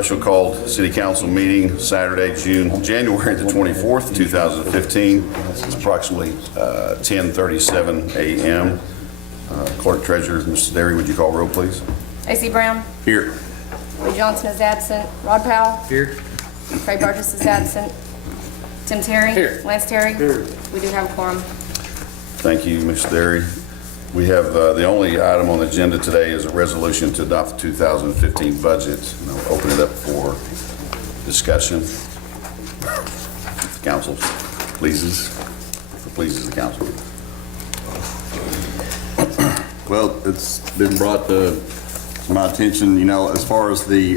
Special called City Council meeting Saturday, January the 24th, 2015. It's approximately 10:37 a.m. Clerk Treasurer, Mrs. Derry, would you call roll, please? A.C. Brown. Here. Lee Johnson is absent. Rod Powell. Here. Trey Burgess is absent. Tim Terry. Here. Lance Terry. Here. We do have a quorum. Thank you, Mrs. Derry. We have the only item on the agenda today is a resolution to adopt the 2015 budget. And I'll open it up for discussion. If the council pleases, if it pleases the council. Well, it's been brought to my attention, you know, as far as the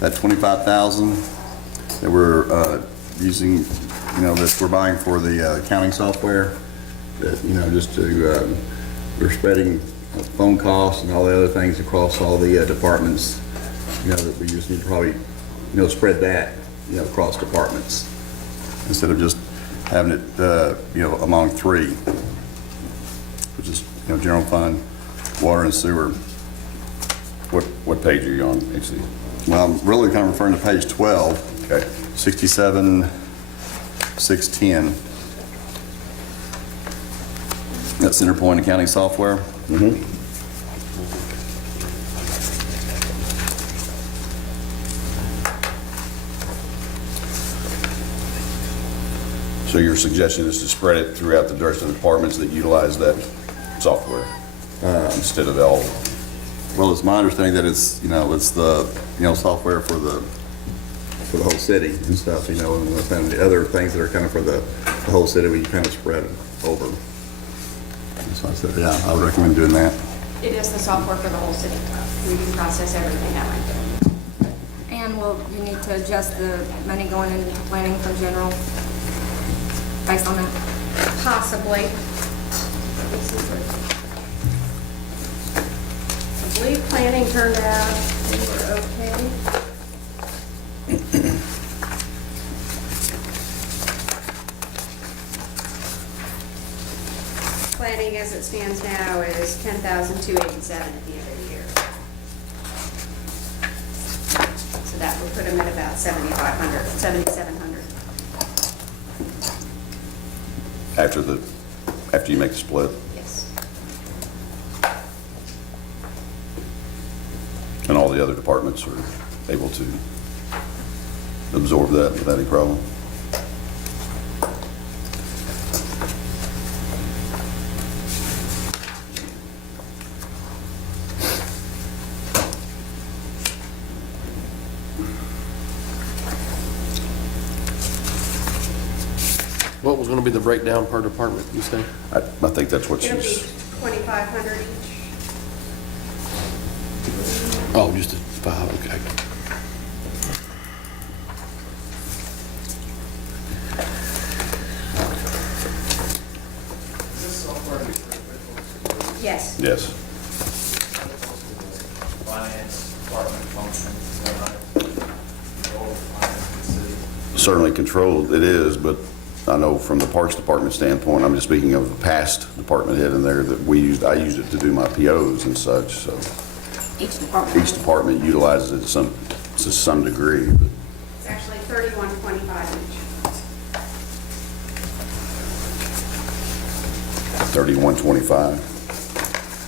that 25,000 that we're using, you know, that we're buying for the accounting software. That, you know, just to we're spreading phone costs and all the other things across all the departments. You know, that we just need to probably, you know, spread that, you know, across departments instead of just having it, you know, among three, which is, you know, general fund, water and sewer. What page are you on, actually? Well, I'm really kind of referring to page 12, Okay. 67,610. That's Centerpoint accounting software. So your suggestion is to spread it throughout the rest of the departments that utilize that software instead of all? Well, it's my understanding that it's, you know, it's the, you know, software for the whole city and stuff, you know, and the other things that are kind of for the whole city, we kind of spread it over. So I said, yeah, I would recommend doing that. It is the software for the whole city. We can process everything out right there. And you need to adjust the money going into planning from general based on that? Possibly. I believe planning turned out we were okay. Planning as it stands now is $10,287 at the end of the year. So that would put them at about 7,500, 7,700. After you make the split? Yes. And all the other departments are able to absorb that without any problem? What was going to be the breakdown per department, you say? I think that's what It'll be she's, 2,500 each. Oh, just a 5, okay. Yes. yes. Finance department function, Certainly controlled, it is, but I know from the Parks Department standpoint, I'm just speaking of the past department head in there that I used it to do my POs and such, so Each department. each department utilizes it to some degree. But It's actually 3125 each. 3125.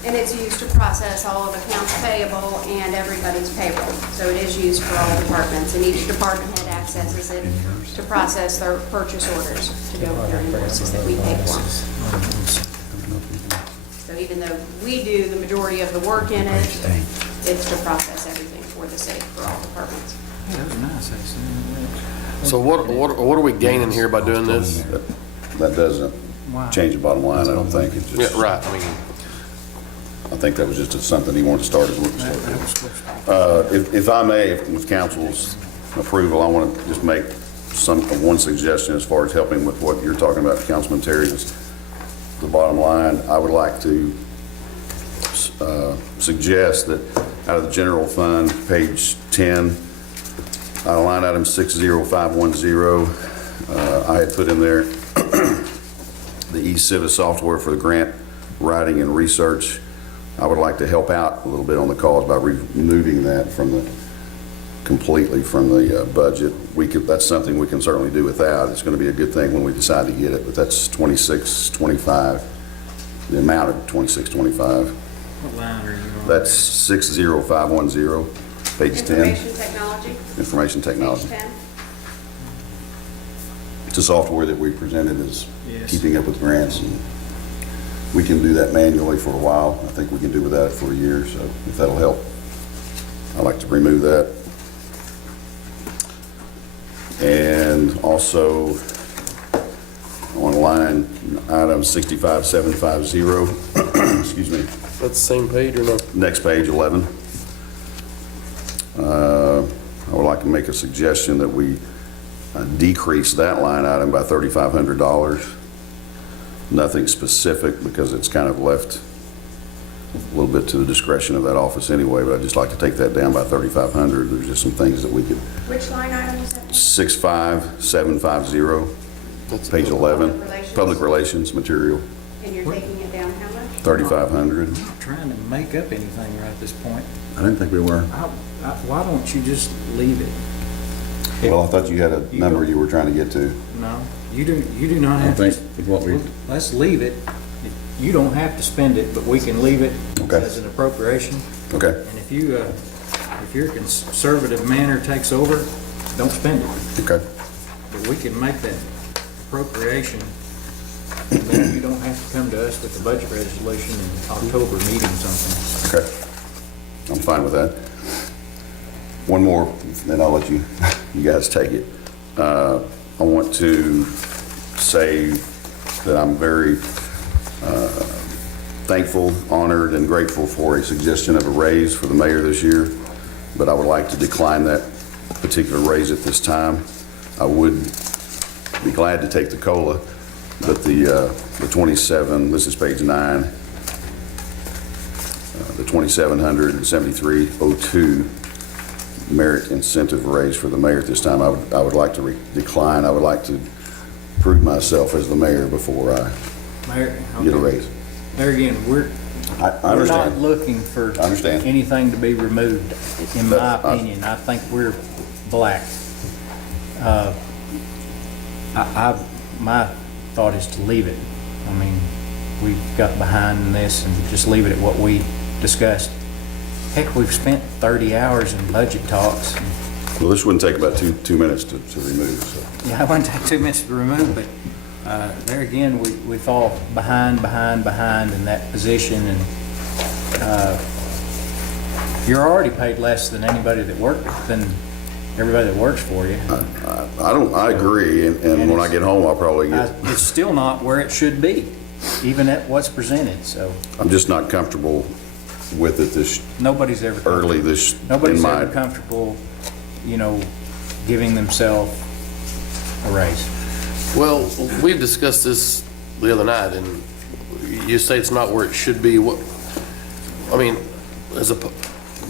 And it's used to process all of accounts payable and everybody's payroll. So it is used for all departments, and each department head accesses it to process their purchase orders to go with their invoices that we pay for. So even though we do the majority of the work in it, it's to process everything for the city, for all departments. So what are we gaining here by doing this? That doesn't change the bottom line, I don't think. It's just, Yeah, right, I mean, I think that was just something he wanted to start his work. If I may, with council's approval, I want to just make one suggestion as far as helping with what you're talking about, Councilman Terry, is the bottom line. I would like to suggest that out of the general fund, page 10, line item 60510, I had put in there the eCivis software for the grant writing and research. I would like to help out a little bit on the cause by removing that from completely from the budget. That's something we can certainly do without. It's going to be a good thing when we decide to get it, but that's 2625, the amount of 2625. What line are you on? That's 60510, page 10. Information technology, Information page technology. 10. It's a software that we presented as Yes. keeping up with grants, and we can do that manually for a while. I think we can do without it for a year, so if that'll help, I'd like to remove that. And also, on line item 65750, excuse me, That's the same page or no? next page, 11. I would like to make a suggestion that we decrease that line item by $3,500. Nothing specific, because it's kind of left a little bit to the discretion of that office anyway, but I'd just like to take that down by $3,500. There's just some things that we could, Which line item is that? 65750, page 11, public relations material, And you're taking it down how much? $3,500. I'm not trying to make up anything right at this point. I didn't think we were. Why don't you just leave it? Well, I thought you had a number you were trying to get to. No, you do not I have to. think with what we, Let's leave it. You don't have to spend it, but we can leave it Okay. as an appropriation. Okay, And if your conservative manner takes over, don't spend it. okay, But we can make that appropriation, and then you don't have to come to us with the budget resolution in October meeting something. okay. I'm fine with that. One more, then I'll let you guys take it. I want to say that I'm very thankful, honored, and grateful for a suggestion of a raise for the mayor this year, but I would like to decline that particular raise at this time. I would be glad to take the COLA, but the 27, this is page 9, the 2,773.02 merit incentive raise for the mayor at this time, I would like to decline. I would like to prove myself as the mayor before I Mayor, get a okay. raise. There again, we're I not understand. looking for I understand. anything to be removed, in my opinion. I think we're black. My thought is to leave it. I mean, we've got behind in this and just leave it at what we discussed. Heck, we've spent 30 hours in budget talks. Well, this wouldn't take about two minutes to remove, so. Yeah, it wouldn't take 2 minutes to remove, but there again, we fall behind in that position, and you're already paid less than everybody that works for you. I agree, and when I get home, I'll probably get, It's still not where it should be, even at what's presented, so I'm just not comfortable with it this nobody's ever. early this, in Nobody's my, ever comfortable, giving themselves a raise. Well, we've discussed this the other night, and you say it's not where it should be.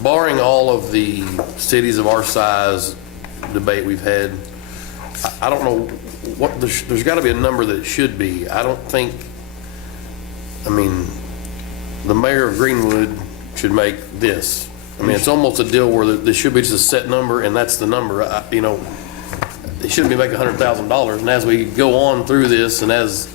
Barring all of the cities of our size debate we've had, I don't know what, there's got to be a number that it should be. I don't think, the mayor of Greenwood should make this. It's almost a deal where there should be just a set number, and that's the number. They shouldn't be making $100,000, and as we go on through this, and as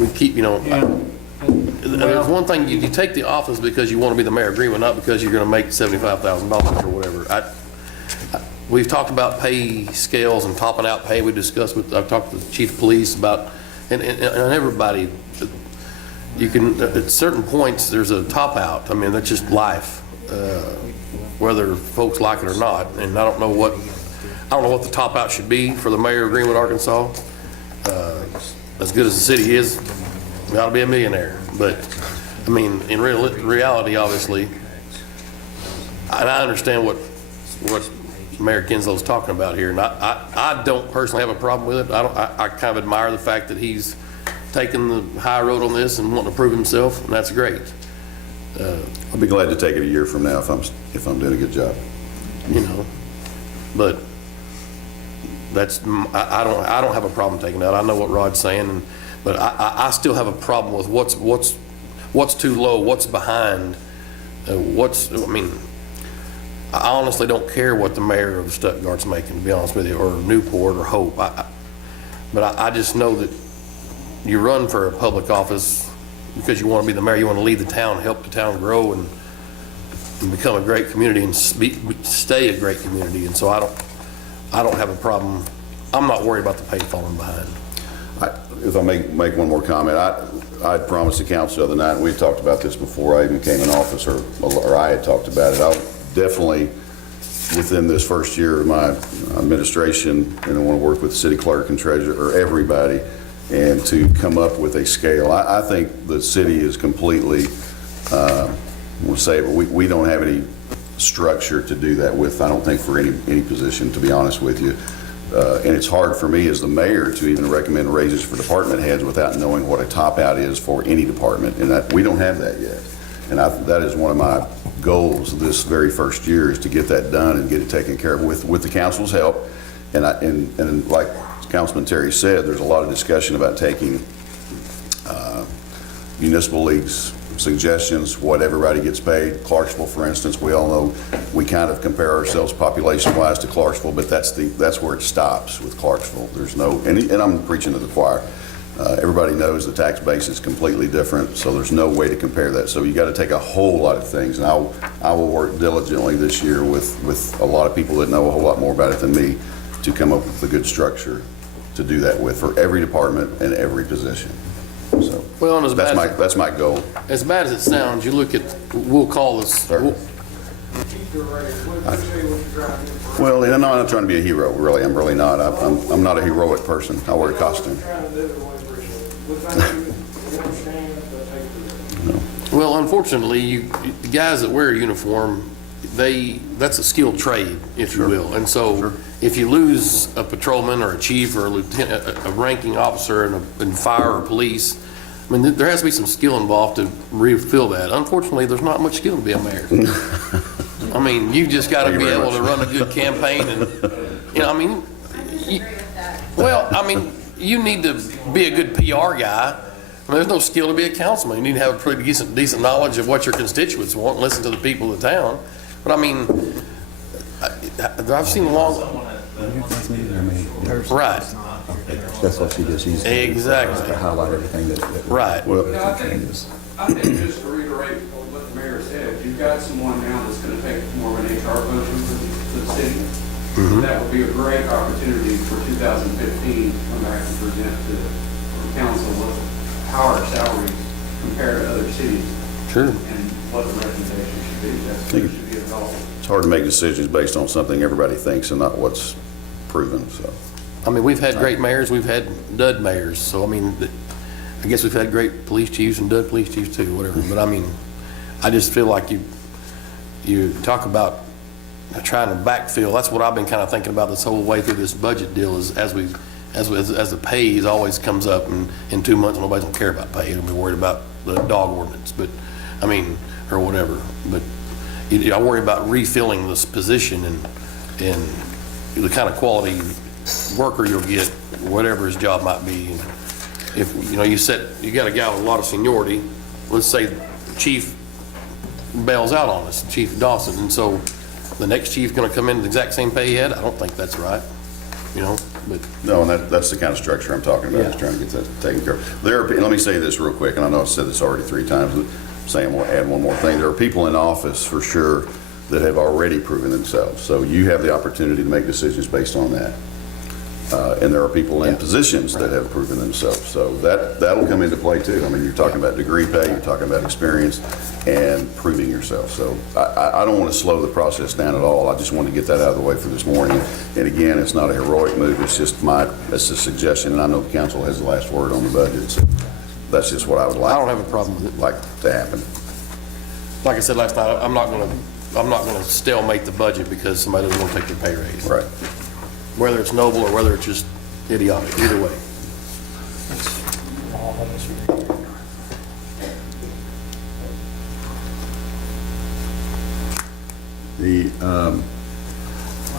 we keep, there's one thing, you take the office because you want to be the mayor of Greenwood, not because you're going to make $75,000 or whatever. We've talked about pay scales and topping out pay. I've talked to the chief of police about, and everybody, you can, at certain points, there's a top out. That's just life, whether folks like it or not. And I don't know what the top out should be for the mayor of Greenwood, Arkansas. As good as the city is, we ought to be a millionaire. But, in reality, obviously, and I understand what Mayor Kinslow's talking about here, and I don't personally have a problem with it. I kind of admire the fact that he's taking the high road on this and wanting to prove himself, and that's great. I'll be glad to take it a year from now if I'm doing a good job. But that's, I don't have a problem taking that. I know what Rod's saying, but I still have a problem with what's too low, what's behind, I honestly don't care what the mayor of Stuttgart's making, to be honest with you, or Newport or Hope. But I just know that you run for a public office because you want to be the mayor, you want to lead the town, help the town grow and become a great community and stay a great community. And so I don't have a problem. I'm not worried about the pay falling behind. If I make one more comment, I promised the council the other night, and we've talked about this before I even came in office, or I had talked about it. I'll definitely, within this first year of my administration, and I want to work with the city clerk and treasurer, or everybody, and to come up with a scale. I think the city is completely, we'll say, but we don't have any structure to do that with, I don't think, for any position, to be honest with you. And it's hard for me as the mayor to even recommend raises for department heads without knowing what a top out is for any department, and that we don't have that yet. And that is one of my goals this very first year, is to get that done and get it taken care of with the council's help. And like Councilman Terry said, there's a lot of discussion about taking municipal leagues suggestions, what everybody gets paid. Clarksville, for instance, we all know we kind of compare ourselves population-wise to Clarksville, but that's where it stops with Clarksville. There's no, and I'm preaching to the choir. Everybody knows the tax base is completely different, so there's no way to compare that. So you got to take a whole lot of things, and I will work diligently this year with a lot of people that know a whole lot more about it than me to come up with a good structure to do that with for every department and every position. So Well, and as bad as that's my goal. As bad as it sounds, you look at, we'll call this, Well, I'm not trying to be a hero, really. I'm really not. I'm not a heroic person. I wear a costume. well, unfortunately, the guys that wear a uniform, that's a skilled trade, if you will. And so if you lose a patrolman or a chief or a lieutenant, a ranking officer in fire or police, I mean, there has to be some skill involved to refill that. Unfortunately, there's not much skill to be a mayor. I mean, you just got to be able to run a good campaign, and I mean, you need to be a good PR guy. I mean, there's no skill to be a councilman. You need to have a pretty decent knowledge of what your constituents want and listen to the people of the town. But I mean, I've seen right. That's what she does. She's Exactly. to highlight everything that Right. I think just to reiterate what the mayor said, you've got someone now that's going to take more of an HR function for the city. That would be a great opportunity for 2015 to come back and present to the council with how our salaries compare to other cities. Sure. And what the recommendation should be. That's what should be available. It's hard to make decisions based on something everybody thinks and not what's proven. So, I mean, we've had great mayors, we've had dud mayors, so I mean, I guess we've had great police chiefs and dud police chiefs too, whatever. But I mean, I just feel like you talk about trying to backfill. That's what I've been kind of thinking about this whole way through this budget deal, is as the pay always comes up, and in 2 months nobody's gonna care about pay. They'll be worried about the dog ordinance, but I mean, or whatever. But I worry about refilling this position and the kind of quality worker you'll get, whatever his job might be. And if you got a guy with a lot of seniority, let's say the chief bails out on us, Chief Dawson, and so the next chief going to come in the exact same pay he had? I don't think that's right, but no, and that's the kind of structure I'm talking about, is trying to get that taken care of. Let me say this real quick, and I know I've said this already 3 times, but I'm going to add one more thing. There are people in office, for sure, that have already proven themselves. So you have the opportunity to make decisions based on that. And there are people in positions that have proven themselves. So that'll come into play too. I mean, you're talking about degree pay, you're talking about experience and proving yourself. So I don't want to slow the process down at all. I just want to get that out of the way for this morning. And again, it's not a heroic move. It's just it's a suggestion, and I know the council has the last word on the budget. So that's just what I would like. I don't have a problem with it. Like to happen. Like I said last night, I'm not going to stalemate the budget because somebody doesn't want to take their pay raise. Right. Whether it's noble or whether it's just idiotic, either way.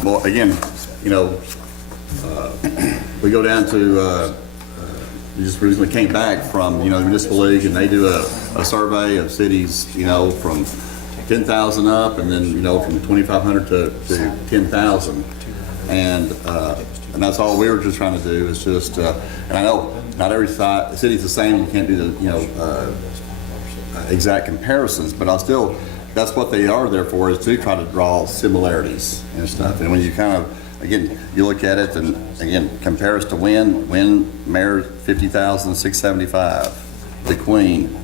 Well, again, we go down to, we just recently came back from, the Municipal League, and they do a survey of cities, from 10,000 up, and then, you know, from 2,500 to 10,000. And that's all we were just trying to do, is just, and I know not every city's the same, you can't do the, you know, exact comparisons, but I'll still, that's what they are there for, is to try to draw similarities and stuff. And when you kind of, again, you look at it and, again, compare us to Wynn mayor, 50,675. The Queen,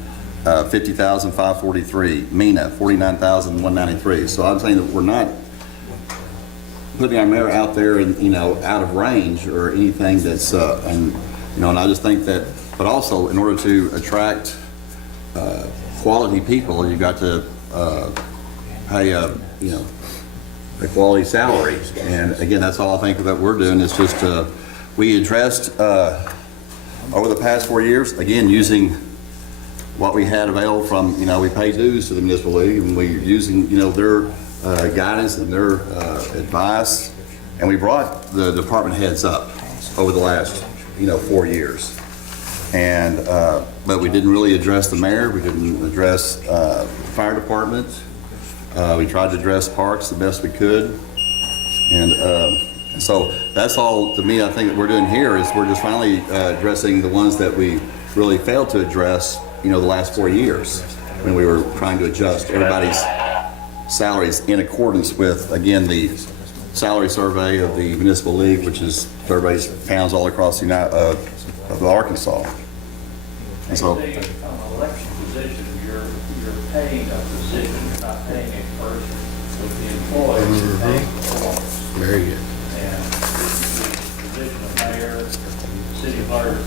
50,543. Mina, 49,193. So I'm saying that we're not putting our mayor out there and, you know, out of range or anything that's, and, you know, and I just think that, but also in order to attract quality people, you got to pay you know, a quality salary. And again, that's all I think that we're doing, is just, we addressed over the past 4 years, again, using what we had available from, you know, we pay dues to the municipal league, and we're using, you know, their guidance and their advice, and we brought the department heads up over the last, you know, 4 years. And, but we didn't really address the mayor, we didn't address fire department, we tried to address parks the best we could. And so that's all, to me, I think that we're doing here, is we're just finally addressing the ones that we really failed to address, you know, the last 4 years, when we were trying to adjust everybody's salaries in accordance with, again, the salary survey of the municipal league, which is everybody's towns all across the of Arkansas. And so, From an election position, you're paying a position, you're not paying a person. With the employees, you're paying performance. Very good. And the position of mayor, city clerk,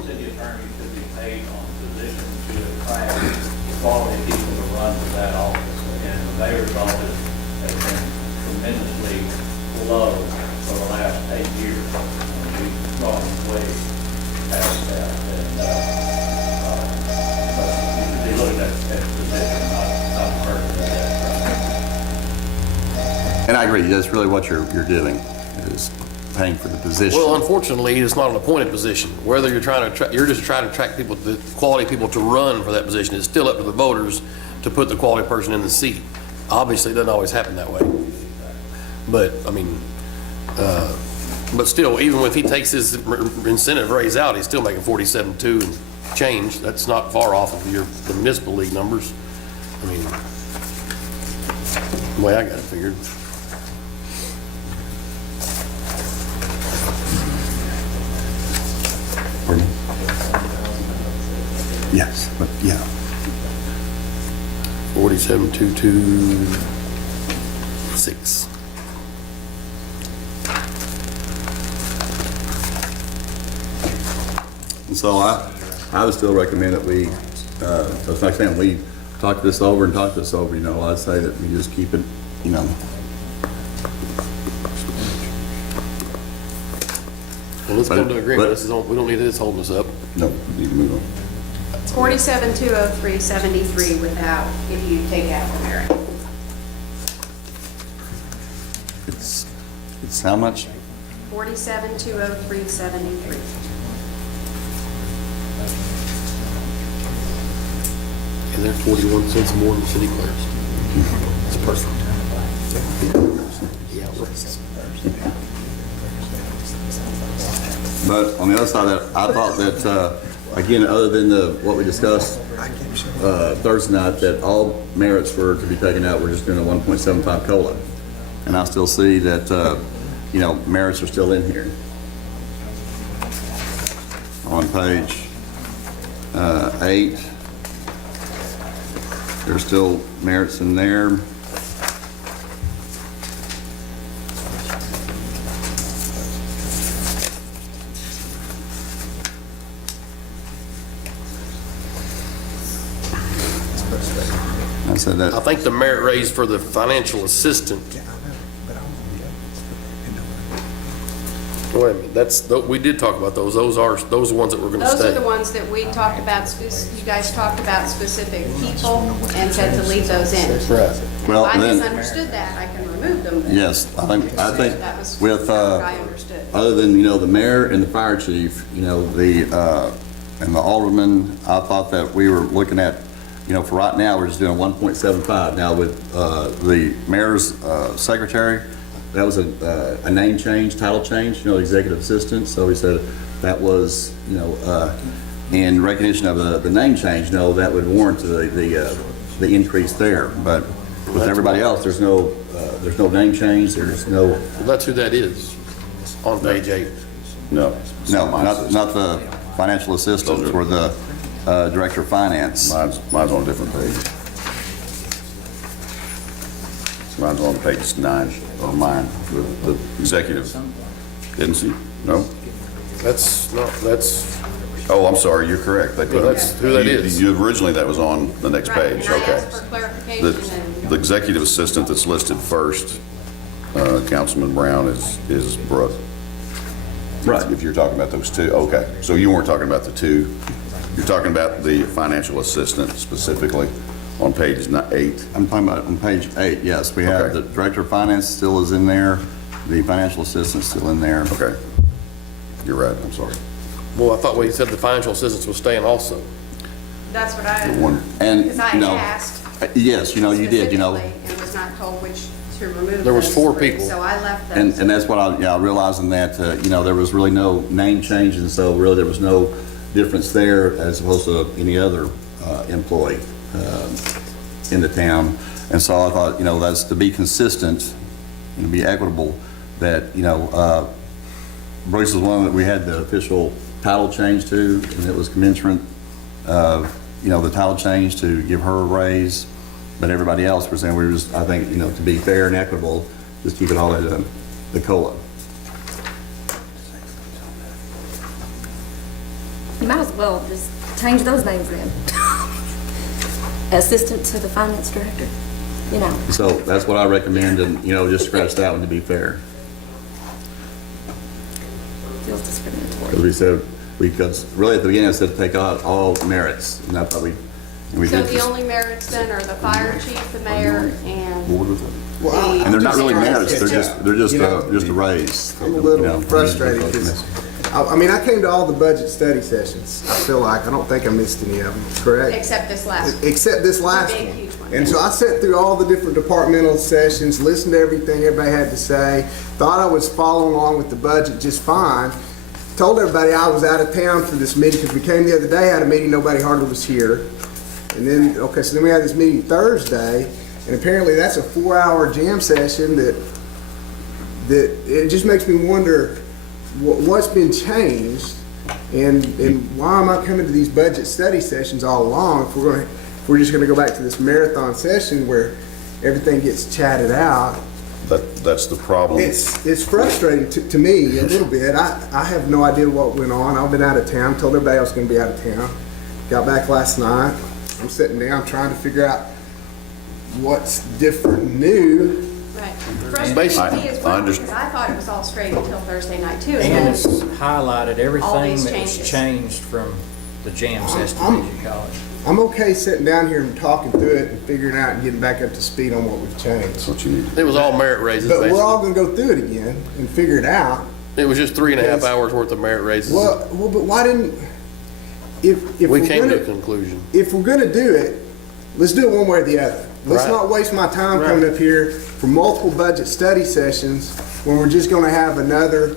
city attorney should be paid on position to attract quality people to run for that office. And the mayor's office has been tremendously low for the last 8 years. We've gone way past that. And, but you should be looking at the position, not the person. and I agree, that's really what you're doing, is paying for the position. Well, unfortunately, it's not an appointed position. Whether you're trying to attract, you're just trying to attract people, the quality people to run for that position. It's still up to the voters to put the quality person in the seat. Obviously, it doesn't always happen that way. But, I mean, but still, even if he takes his incentive raise out, he's still making 47.2 and change. That's not far off of the municipal league numbers. I mean, the way I got it figured. Pardon me? Yes, but yeah. 47,226. And so I would still recommend that we, as I said, we talk this over and talk this over, you know, I'd say that we just keep it, you know. Well, let's come to agreement. But- We don't need this holding us up. No, we need to move on. It's 47,203.73 without, if you take out the merit. It's how much? 47,203.73. And they're 41 cents more than the city clerks. That's perfect. Yeah, But on the other side of that, I thought that, again, other than what we discussed Thursday night, that all merits were to be taken out, we're just doing a 1.75 COLA. And I still see that, you know, merits are still in here. On page 8, there's still merits in there. I said I that, think the merit raise for the financial assistant. Wait a minute, we did talk about those. Those are the ones that were going to Those are stay. the ones that we talked about, you guys talked about specific people and said to leave those in. Right. If Well, I then- misunderstood that, I can remove them. then. yes, I think That was with, what I understood. other than, you know, the mayor and the fire chief, you know, and the alderman, I thought that we were looking at for right now, we're just doing 1.75. Now with the mayor's secretary, that was a name change, title change, executive assistant. So he said that was, in recognition of the name change, that would warrant the increase there. But with everybody else, there's no name change, there's no, That's who that is on page 8. No. not the financial assistant or the director of finance. Mine's on a different page. Mine's on page 9, or mine, the executive. Didn't see? No? That's Oh, I'm sorry, you're correct. That's who that is. You originally, that was on the next Right, page, and I okay. asked for clarification, and The executive assistant that's listed first, Councilman Brown, is Brooke. Right. If you're talking about those two, okay. So you weren't talking about the two, you're talking about the financial assistant specifically on page 8. I'm talking about on page 8, yes. We have Okay. the director of finance still is in there, the financial assistant's still in there. Okay. You're right, I'm sorry. Well, I thought we said the financial assistance was staying also. that's what I, One, And, because I asked yes, you did, specifically and was not told which to remove. There was those 4 three, people. So I left those. and that's what I realizing that, there was really no name changes, and so really there was no difference there as opposed to any other employee in the town. And so I thought, that's to be consistent and to be equitable, that, Bruce was one that we had the official title change to, and it was commensurate of, the title change to give her a raise. But everybody else, we're saying we were just, I think, to be fair and equitable, just keep it all at the COLA. You might as well just change those names then. Assistant to the finance director, So that's what I recommend, and, just scratch that one to be fair. feels discriminatory. Because really at the beginning I said take out all merits, and I thought we So did the this. only merits then are the fire chief, the mayor, and And they're not really merits, they're just a raise. I'm a little frustrated because, I came to all the budget study sessions. I feel like, I don't think I missed any of them, correct? except this last one. Except this last The big, one. huge one. And so I sat through all the different departmental sessions, listened to everything everybody had to say, thought I was following along with the budget just fine. Told everybody I was out of town for this meeting because we came the other day, had a meeting, nobody hardly was here. And then, so then we had this meeting Thursday, and apparently that's a 4-hour jam session that it just makes me wonder what's been changed and why am I coming to these budget study sessions all along if we're just gonna go back to this marathon session where everything gets chatted out. that's the problem. It's frustrating to me a little bit. I have no idea what went on. I've been out of town, told everybody I was gonna be out of town. Got back last night. I'm sitting down trying to figure out what's different and new. Right. Frustrating me as I well, understand. because I thought it was all straight until Thursday night too. And it's then highlighted All everything these that was changes. changed from the jam system, I'm- as you call it. I'm okay sitting down here and talking through it and figuring out and getting back up to speed on what we've changed. That's what you need. It was all merit raises, But we're all basically. gonna go through it again and figure it out. It was just 3.5 Yes. hours worth of merit raises. Well, but why didn't, if We we're came to a gonna, conclusion. if we're gonna do it, let's do it one way or the other. Let's Right. not waste my time coming up here for multiple budget study sessions when we're just gonna have another,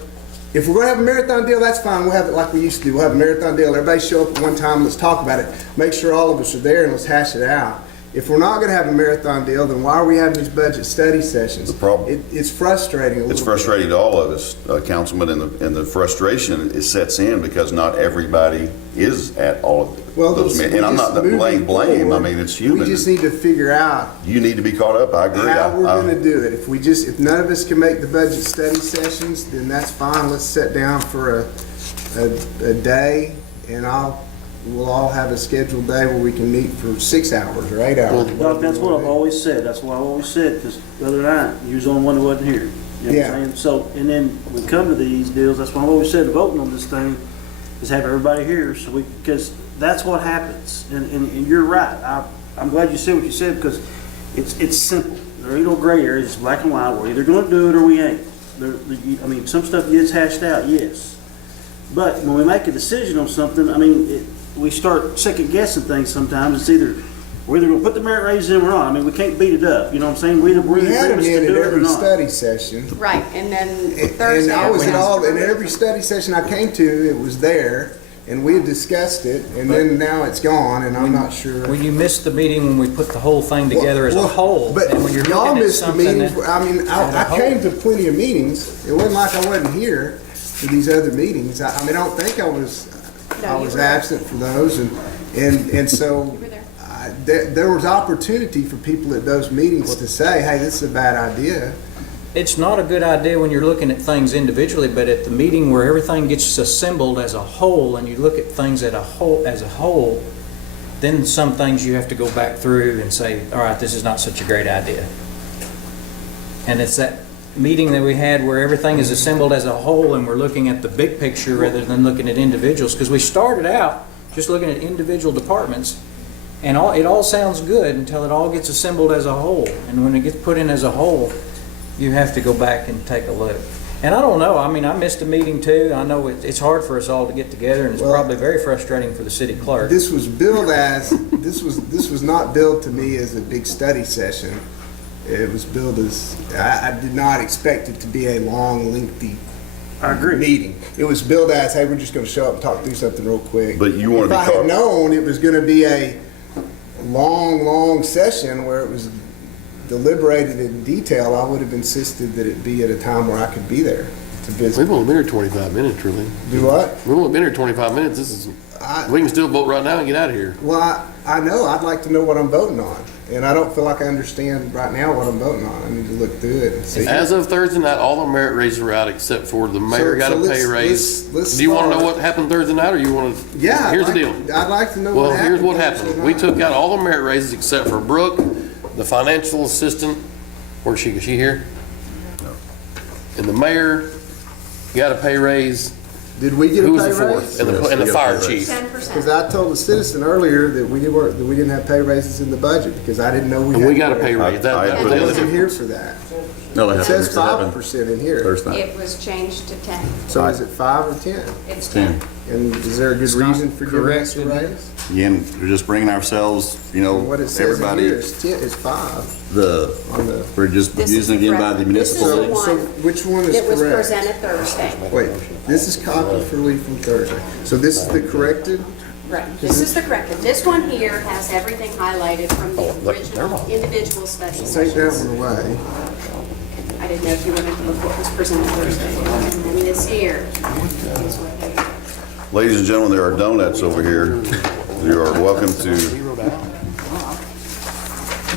if we're gonna have a marathon deal, that's fine, we'll have it like we used to do. We'll have a marathon deal, everybody show up at one time, let's talk about it. Make sure all of us are there and let's hash it out. If we're not gonna have a marathon deal, then why are we having these budget study sessions? The problem- It's frustrating a little It's bit. frustrating to all of us, Councilman, and the frustration it sets in because not everybody is at all of Well, those meetings. And I'm not moving blame, I forward, mean, it's human. We just need to figure out You need to be caught up, I agree. how we're I- gonna do it. If none of us can make the budget study sessions, then that's fine. Let's sit down for a day and we'll all have a scheduled day where we can meet for 6 hours or 8 hours. Well, that's what I've always said, that's what I've always said, because the other night, you was the only one that wasn't here. You know what I'm saying? So, and then we come to these deals, that's why I've always said, voting on this thing is have everybody here, so because that's what happens. And you're right, I'm glad you said what you said, because it's simple. There ain't no gray areas, it's black and white, we're either gonna do it or we ain't. Some stuff gets hashed out, yes. But when we make a decision on something, we start second guessing things sometimes. It's either We're either gonna put the merit raises in or not. I mean, we can't beat it up, you know what I'm saying? We're We in had them agreement to in at do it or every not. study session. Right, and then And Thursday. I was at all, in everyone's- every study session I came to, it was there, and we had discussed it, and then now it's gone, and I'm not sure. Well, you missed the meeting when we put the whole thing together as a Well, whole. But and when you're y'all looking at missed the something meetings, that- I mean, as a I whole. came to plenty of meetings. It wasn't like I wasn't here for these other meetings. I mean, I don't think I was No, you were. absent for those, and so You were there. there was opportunity for people at those meetings to say, hey, this is a bad idea. It's not a good idea when you're looking at things individually, but at the meeting where everything gets assembled as a whole and you look at things as a whole, then some things you have to go back through and say, all right, this is not such a great idea. And it's that meeting that we had where everything is assembled as a whole and we're looking at the big picture rather than looking at individuals. Because we started out just looking at individual departments, and it all sounds good until it all gets assembled as a whole. And when it gets put in as a whole, you have to go back and take a look. And I don't know, I mean, I missed a meeting too. I know it's hard for us all to get together, and it's Well, probably very frustrating for the city clerk. This was billed as, this was not billed to me as a big study session. It was billed as, I did not expect it to be a long, lengthy I agree. meeting. It was billed as, hey, we're just gonna show up and talk through something real quick. But you wanna be If I had caught- known it was gonna be a long session where it was deliberated in detail, I would have insisted that it be at a time where I could be there to visit. We've only been here 25 minutes, really. Do what? We've only been here 25 minutes. We can still vote right now and get out of here. Well, I know, I'd like to know what I'm voting on, and I don't feel like I understand right now what I'm voting on. I need to look through it and see. As of Thursday night, all the merit raises are out except for the mayor got a so pay raise. let's Do you want to know start. what happened Thursday night, or you want to? Yeah. Here's the I'd deal. like- I'd like to know what Well, happened. here's what happened. We took out all the merit raises except for Brooke, the financial assistant. Where's she? Is she here? No. And the mayor got a pay raise. Did we get a Who was pay the fourth? raise? And the, Yes, and the we got a fire pay raise. chief. 10%. Because I told the citizen earlier that we didn't have pay raises in the budget, because I didn't know we had. And we got a pay raise. That I was put the I other wasn't thing. here for that. No, they It have says to happen 5% in here. Thursday night. It was changed to 10. So is it 5 or 10? It's 10. 10. And is there a good not reason for giving correct, us a isn't it? raise? Again, we're just bringing ourselves, you know, What it says in everybody, here is 10, is 5 the, on the. we're just This is using again by correct. the This is municipal. the one So which one is It was correct? presented Thursday. Wait, this is copy for Lee from Thursday. So this is the corrected? Right, this is the corrected. This one here has everything highlighted from the original individual study Take that sessions. one away. I didn't know if you wanted to look what was presented Thursday. And then this here is what they. Ladies and gentlemen, there are donuts over here. You are welcome to,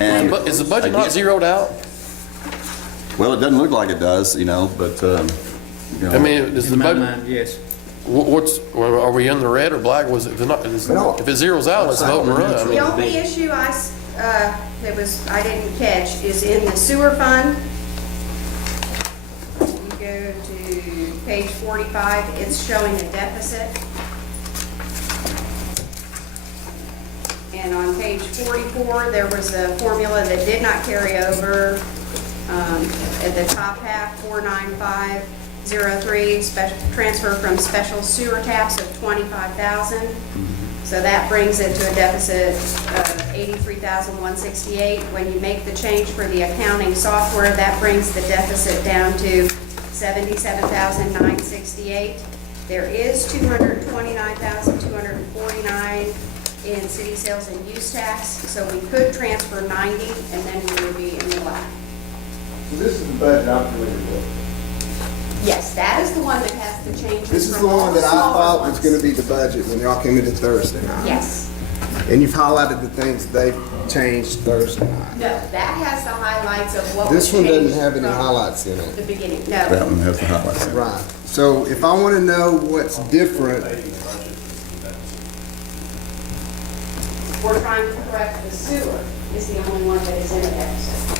And, But is the budget not zeroed out? well, it doesn't look like it does, you know, but, you know. I mean, is the In my budget, mind, yes. are we in the red or black? Was it, No. if it zeros out, let's vote and run. I The mean, only issue I didn't catch is in the sewer fund. You go to page 45, it's showing a deficit. And on page 44, there was a formula that did not carry over. At the top half, 49503, transfer from special sewer taps of 25,000. So that brings it to a deficit of 83,168. When you make the change for the accounting software, that brings the deficit down to 77,968. There is 229,249 in city sales and use tax, so we could transfer 90 and then we would be in the black. So this is the budget I'm familiar with. Yes, that is the one that has the changes This is from the all one the that I smaller thought was ones. gonna be the budget when y'all came into Thursday night. Yes. And you've highlighted the things they've changed Thursday night. No, that has the highlights of what was This one doesn't changed have any from highlights in it. the beginning. That No. one has the highlights in it. Right. So if I wanna know what's different, We're trying to correct the sewer is the only one that is in a deficit.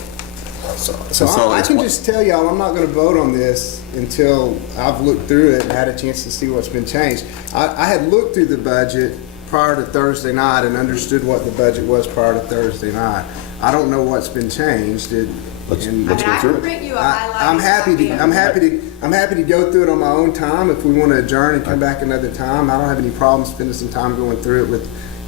so So I it's can what- just tell y'all, I'm not gonna vote on this until I've looked through it and had a chance to see what's been changed. I had looked through the budget prior to Thursday night and understood what the budget was prior to Thursday night. I don't know what's been changed. I mean, I can print you a highlighted I'm happy copy to, of I'm it. happy to go through it on my own time. If we wanna adjourn and come back another time, I don't have any problem spending some time going through it with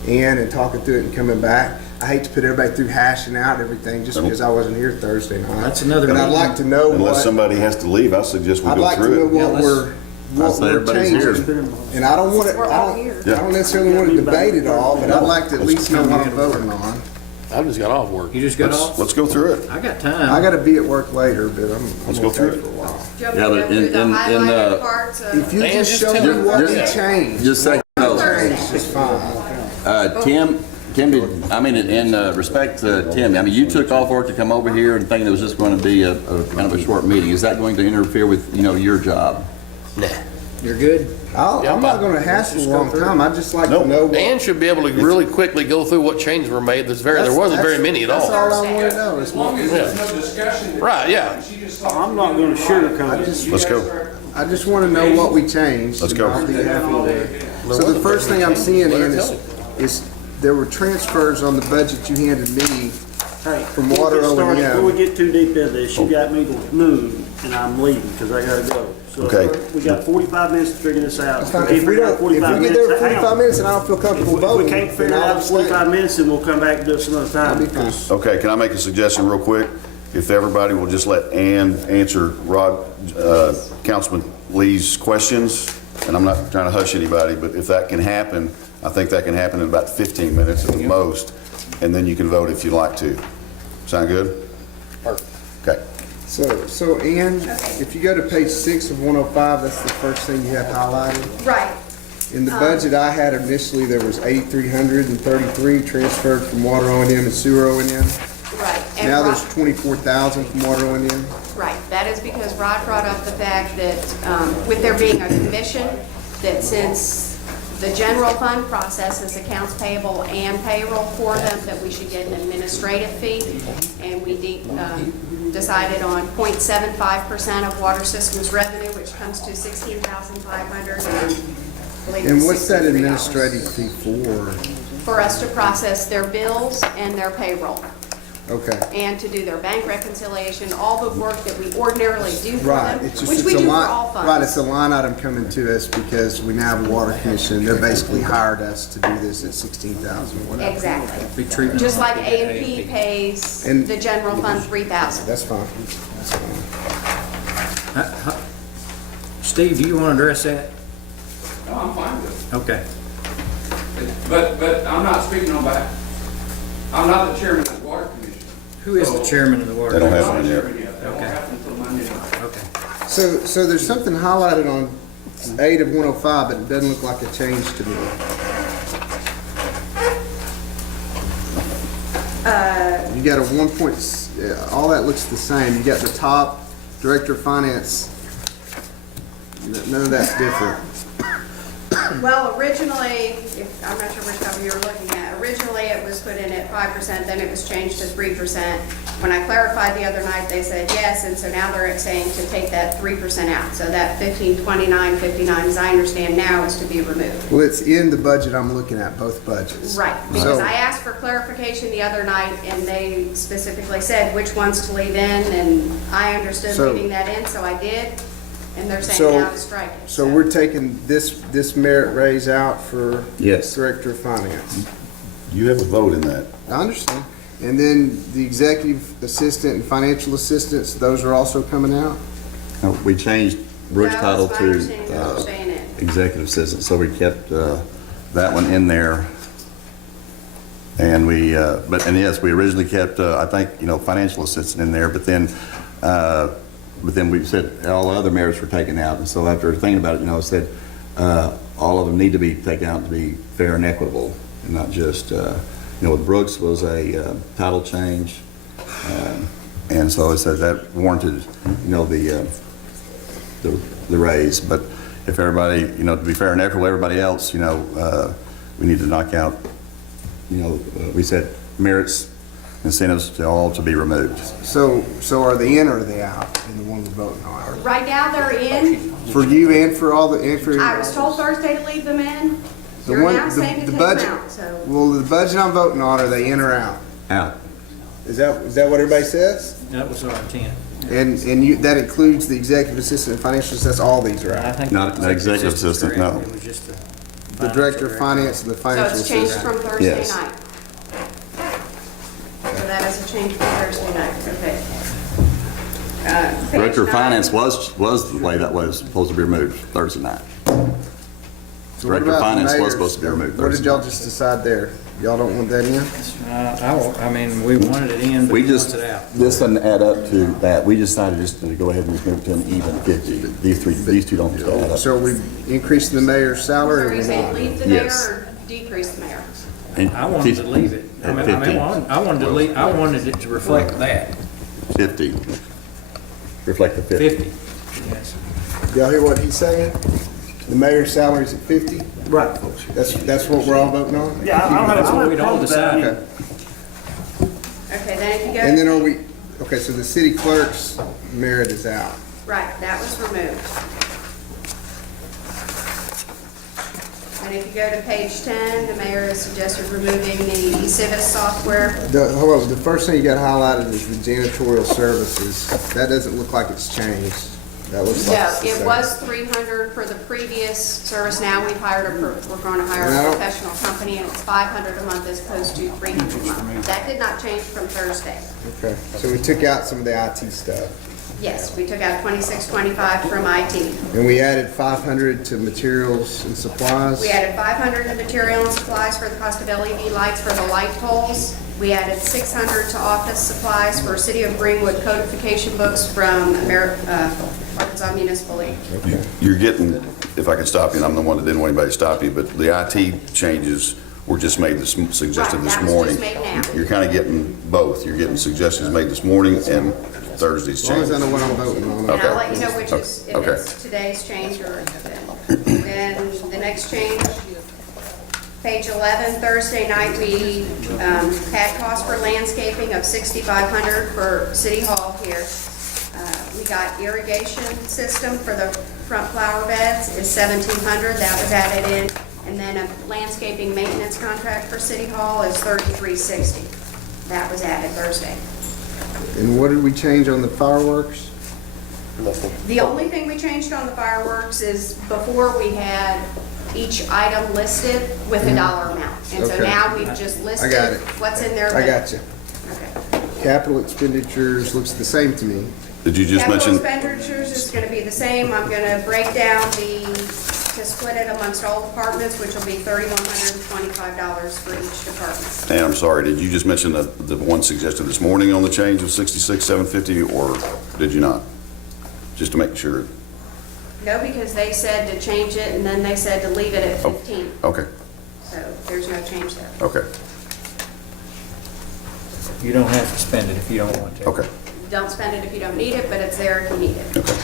Ann and talking through it and coming back. I hate to put everybody through hashing out everything just because I wasn't here Thursday night. That's another But I'd meeting. like to know Unless what, somebody has to leave, I suggest we I'd go like to know through it. Yeah, what let's- we're, what say we're everybody's here. changing. And I don't want to, We're all here. I don't necessarily want to debate it all, but I'd like to at least know what I'm voting on. I just got off work. You just got off? Let's go through it. I got I time. gotta be at work later, but I'm Let's go okay through it. for a while. Do you want me Yeah, to but go through the in, highlighted parts of? If you And just just show tell me me what we just- changed, Just say, no. changed is fine. Tim did, I mean, in respect to Tim, I mean, you took off work to come over here and thinking it was just going to be a kind of a short meeting. Is that going to interfere with, your job? Nah. You're good? I'm not gonna hassle a long time, I'd just like to know what. Dan should be able to really quickly go through what changes were made. There wasn't very many at That's all. all I wanna know, is As long as there's no discussion. Right, yeah. She just I'm not gonna sugarcoat it. Let's go. I just wanna know what we changed. Let's and go. I'll be happy with it. So the first thing I'm seeing is there were transfers on the budget you handed me. Hey, From before we water get started, O&M. Before we get too deep into this, you got me to move, and I'm leaving, because I gotta go. So Okay. we got 45 minutes to figure this out. If we figure out don't, if we get there in hang 45 on. minutes and I don't feel comfortable If we voting, can't figure then it I'll out in abstain. 45 minutes, then we'll come back and do it some other time. I'll be fine. Okay, can I make a suggestion real quick? If everybody will just let Ann answer Councilman Lee's questions, and I'm not trying to hush anybody, but if that can happen, I think that can happen in about 15 minutes at the most, and then you can vote if you'd like to. Sound good? Okay. So Ann, if you go to page 6 of 105, that's the first thing you have highlighted. Right, In the budget I had initially, there was 8,333 transferred from water O&M and sewer O&M. right. And Now Rod- there's 24,000 from water O&M. Right, that is because Rod brought up the fact that with there being a commission, that since the general fund processes accounts payable and payroll for them, that we should get an administrative fee. And we decided on 0.75% of water systems revenue, which comes to $16,500. And what's that $63. administrative fee for? For us to process their bills and their payroll, Okay. and to do their bank reconciliation, all the work that we ordinarily do for Right, them, it's just, which it's we a do for all line, funds. right, it's a line item coming to us because we now have a water commission. They're basically hired us to do this at 16,000, whatever. Exactly. Be treating Just them like they did A&P A&P. pays And- the general fund 3,000. That's fine. That's fine. Steve, do you want to address that? No, I'm fine with Okay. it. But I'm not speaking on behalf. I'm not the chairman of the water commission. Who is the chairman of the They water? don't I'm have not one the yet. chairman yet. That won't Okay. happen until Monday night. Okay. So there's something highlighted on 8 of 105, but it doesn't look like a change to me. You got a 1 point, all that looks the same. You got the top, Director of Finance. None of that's different. Well, originally, I'm not sure which copy you were looking at, originally it was put in at 5%, then it was changed to 3%. When I clarified the other night, they said yes, and so now they're saying to take that 3% out. So that 1529.59, as I understand now, is to be removed. Well, it's in the budget I'm looking at, both budgets. Right, because So- I asked for clarification the other night, and they specifically said which ones to leave in, and I understood So- leaving that in, so I did, and they're saying So- now to strike it. So we're taking this merit raise out for Yes. Director of Finance. You have a vote in that. I understand. And then the executive assistant and financial assistants, those are also coming out? We changed Brooks' That title was my to understanding, they were staying in. executive assistant, so we kept that one in there. And and yes, we originally kept, I think, financial assistant in there, but then we said all the other mayors were taken out. And so after thinking about it, I said all of them need to be taken out to be fair and equitable, and not just, with Brooks was a title change. And so I said that warranted, the raise. But if everybody, to be fair and equitable, everybody else, we need to knock out, we said merits, incentives to all to be removed. So are they in or are they out in the one we're voting on? Right now, they're in. For you and for all the, and for. I was told Thursday to leave them in. The You're one- now saying to the take budget- them out, so. Well, the budget I'm voting on, are they in or out? Out. Is that what everybody says? That was our intent. And that includes the executive assistant and financial, that's all these are I out? think Not the executive assistant's assistant, correct. no. It was just The director of finance and the So financial it's changed assistant? from Thursday Yes. night. changed for Thursday night, okay. Page Director of 9. Finance was the way that was supposed to be removed Thursday night. So what Director of about the Finance was mayor's? supposed to be removed What did Thursday y'all night. just decide there? Y'all don't want that in? I mean, we wanted it in, but We we just, wanted it out. this doesn't add up to that. We decided just to go ahead and just move it to an even 50. These two don't add up. So are we increasing the mayor's salary Are or you we saying not? leave the mayor Yes. or decrease the mayor? And I wanted to leave it. I mean, 15. I wanted to leave, I wanted it to reflect that, 50. Reflect the 50. 50. Yes. Y'all hear what he's saying? The mayor's salary's at 50? Right. That's what we're all voting on? Yeah, I don't have, That's I don't what have we'd a all problem with that. decided. Okay. Okay, then if you go. And then are we, okay, so the city clerk's merit is out. Right, that was removed. And if you go to page 10, the mayor has suggested removing the Civis software. Hold on, the first thing you got highlighted is the janitorial services. That doesn't look like it's changed. That looks like No, it's the it same. was 300 for the previous service. Now we've hired we're going to hire And I a don't- professional company, and it's 500 a month as opposed to 300 a month. That did not change from Thursday. Okay, so we took out some of the IT stuff. Yes, we took out 2625 from IT. And we added 500 to materials and supplies. We added 500 to material and supplies for the cost of LED lights for the light poles. We added 600 to office supplies for City of Greenwood codification books from Arkansas Municipal League. You're getting, if I could stop you, and I'm the one that didn't want anybody to stop you, but the IT changes were just made suggested Right, this that was morning. just made now. You're kind of getting both. You're getting suggestions made this morning and Thursday's As long as I changes. know what I'm voting on. And I'll let you know which is, if Okay. it's today's change or then the next change. Page 11, Thursday night, we had cost for landscaping of $6,500 for City Hall here. We got irrigation system for the front flower beds is $1,700, that was added in. And then a landscaping maintenance contract for City Hall is $3,360. That was added Thursday. And what did we change on the fireworks? The only thing we changed on the fireworks is before we had each item listed with a dollar amount. And so Okay. now we've just listed it. what's in there. I got you. Okay. Capital expenditures looks the same to me. Did you just Capital mention, expenditures is gonna be the same. I'm gonna break down to split it amongst all departments, which will be $3,125 for each department. and I'm sorry, did you just mention the one suggested this morning on the change of 66,750, or did you not? Just to make sure. No, because they said to change it, and then they said to leave it at 15. Okay, So there's no change there. okay, You don't have to spend it if you don't want to. okay, Don't spend it if you don't need it, but it's there if you need it. okay.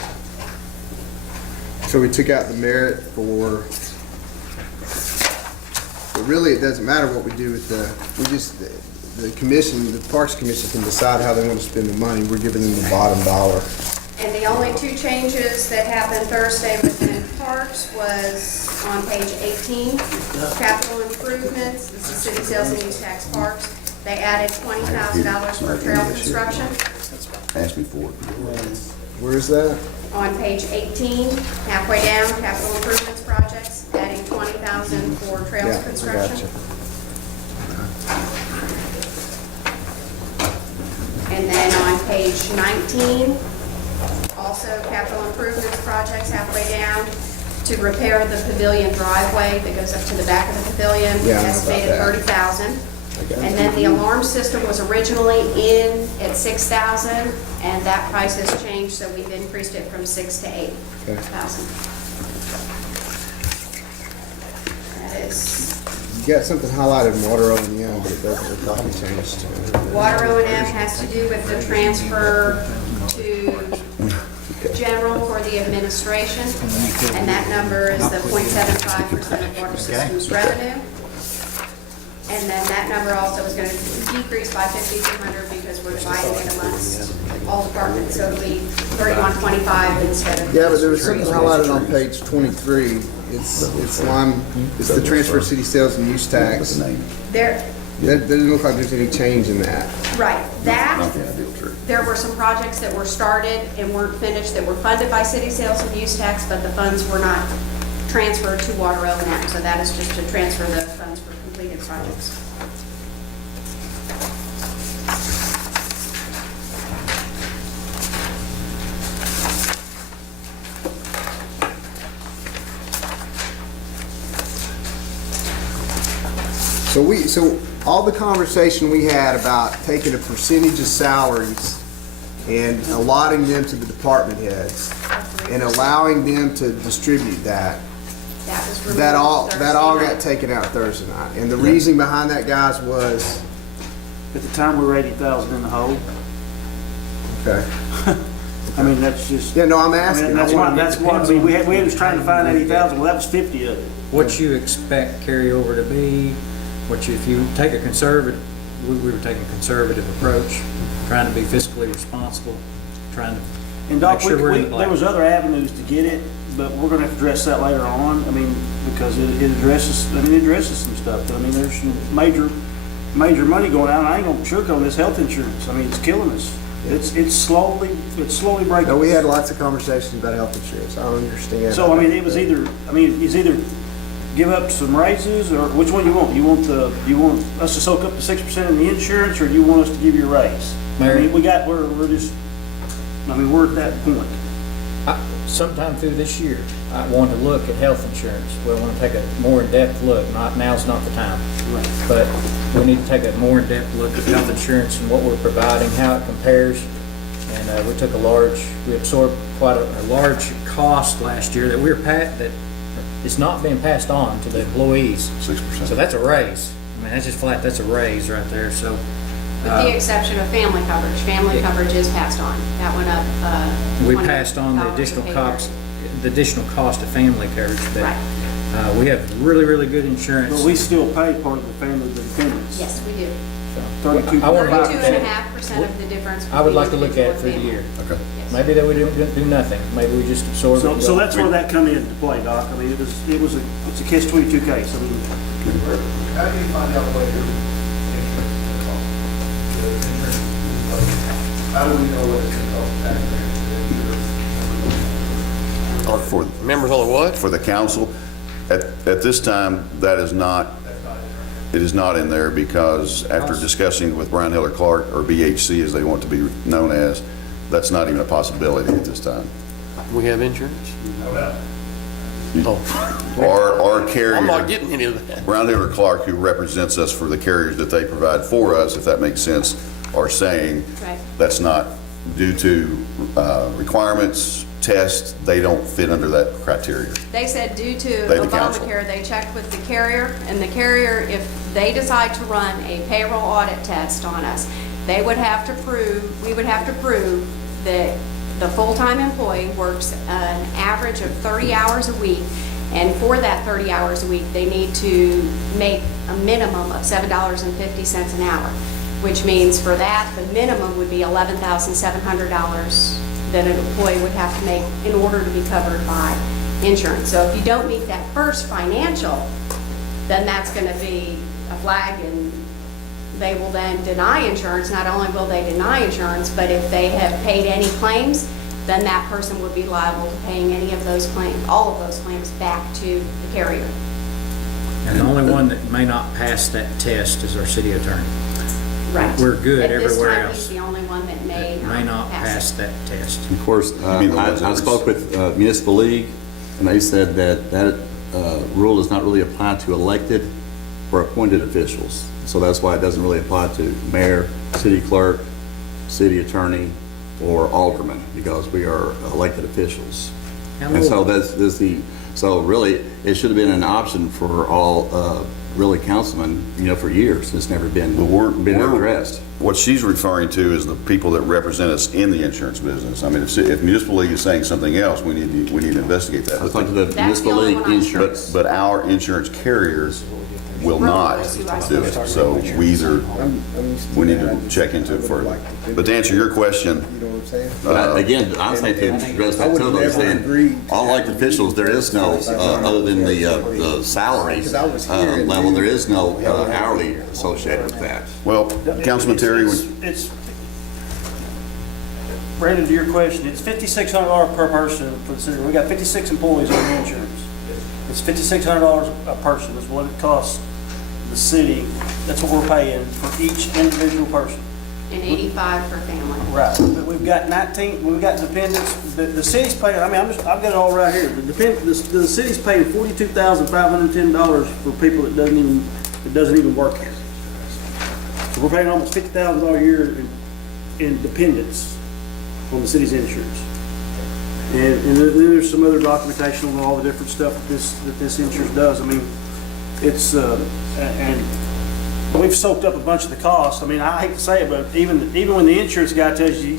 So we took out the merit for, but really it doesn't matter what we do with the commission, the Parks Commission can decide how they want to spend the money. We're giving them the bottom dollar. And the only two changes that happened Thursday within parks was on page 18, capital improvements, this is city sales and use tax parks. They added $20,000 for trail construction. Ask me for it. Where is that? On page 18, halfway down, capital improvements projects, adding $20,000 for Yeah, trails I construction. got you. And then on page 19, also capital improvements projects halfway down to repair the pavilion driveway that goes up to the back of the pavilion, Yeah, I know about estimated that. 30,000. Okay. And then the alarm system was originally in at 6,000, and that price has changed, so we've increased it from 6 to 8,000. That is, You got something highlighted in water O&M, but it doesn't look like it changed. water O&M has to do with the transfer to general for the administration, and that number is the 0.75% of water systems revenue. And then that number also is going to decrease by 5,200 because we're dividing it amongst all departments, so it'll be 3125 instead of. Yeah, but there was something highlighted on page 23. It's the transfer of city sales and use tax. There, That doesn't look like there's any change in that. right, that, there were some projects that were started and weren't finished that were funded by city sales and use tax, but the funds were not transferred to water O&M, so that is just to transfer the funds for completed projects. So all the conversation we had about taking a percentage of salaries and allotting them to the department heads and allowing them to distribute that, That was removed that all Thursday got night. taken out Thursday night. And the reason behind that, guys, was, At the time, we were 80,000 in the hole. okay. I mean, that's just. Yeah, no, I'm I asking. mean, that's I why, wanna- that's why, I mean, we was trying to find 80,000, well, that was 50 of it. What you expect carryover to be, if you take a conservative, we were taking a conservative approach, trying to be fiscally responsible, trying to And Doc, make sure we're in the there black. was other avenues to get it, but we're gonna have to address that later on. I mean, because it addresses some stuff. I mean, there's some major money going out, and I ain't gonna sugarcoat this health insurance. I mean, it's killing us. It's slowly breaking. No, we had lots of conversations about health insurance. I don't understand. So, I mean, it's either give up some raises, or which one you want? You want us to soak up the 6% of the insurance, or you want us to give you a raise? I Mayor? mean, we're at that point. Sometime through this year, I want to look at health insurance. We want to take a more in-depth look. Now's not the time. Right. But we need to take a more in-depth look at health insurance and what we're providing, how it compares. And we absorbed quite a large cost last year that it's not being passed on to the employees. 6%. So that's a raise. I mean, that's just flat, that's a raise right there, so. With the exception of family coverage. Family coverage is passed on. That went up, We passed on the $20 additional a pay cost, the additional cost of family coverage, but Right. we have really, really good insurance. But we still pay part of the family, the dependents. Yes, we do. 32. I wanna look at that. 32.5% of the difference. I would like to between look at it individual through the and year. Okay. family. Maybe that we don't do nothing, maybe we just absorb it. and So go. that's where that come into play, Doc. I mean, it's a catch-22 case. I mean, How do you find out what your insurance is going to cost? How do we know what it's going to cost taxpayers? Or for, Members on the what? for the council, at this time, that is not, it is not in there because after discussing with Brown Hiller Clark, or BHC as they want to be known as, that's not even a possibility at this time. We have insurance? Oh, Our carrier. I'm not getting any of that. Brown Hiller Clark, who represents us for the carriers that they provide for us, if that makes sense, are saying Right. that's not due to requirements, tests, they don't fit under that criteria. They said due to They, the council. Obamacare, they checked with the carrier, and the carrier, if they decide to run a payroll audit test on us, we would have to prove that the full-time employee works an average of 30 hours a week, and for that 30 hours a week, they need to make a minimum of $7.50 an hour, which means for that, the minimum would be $11,700 that an employee would have to make in order to be covered by insurance. So if you don't meet that first financial, then that's going to be a flag, and they will then deny insurance. Not only will they deny insurance, but if they have paid any claims, then that person would be liable to paying any of those claims, all of those claims back to the carrier. And the only one that may not pass that test is our city attorney. Right. We're good everywhere At this time, else. he's the only one that may May not pass pass it. that test. Of course, mean the ones that I are- spoke with Municipal League, and they said that rule does not really apply to elected or appointed officials. So that's why it doesn't really apply to mayor, city clerk, city attorney, or alderman, because we are elected officials. And so so really, it should have been an option for all, really councilmen, for years. It's never been addressed. What she's referring to is the people that represent us in the insurance business. I mean, if Municipal League is saying something else, we need to investigate that. I was talking to the That's the Municipal only League one I- insurance. But our insurance carriers will not do it. So we need to check into it further. But to answer your question, You know what I'm saying? But again, I think to address that too, I'm saying, all elected officials, there is no, other than the salary level, there is no hourly associated with that. well, Councilman Terry, It's, Brandon, to your question, it's $5,600 per person for the city. We got 56 employees on the insurance. It's $5,600 a person is what it costs the city. That's what we're paying for each individual person. And 85 for family. Right, but we've got 19, we've got dependents, the city's paying, I mean, I've got it all right here. The city's paying $42,510 for people that doesn't even It doesn't even work here. So we're paying almost $50,000 a year in dependents on the city's insurance. And then there's some other documentation on all the different stuff that this insurance does. I mean, it's, and we've soaked up a bunch of the costs. I mean, I hate to say it, but even when the insurance guy tells you,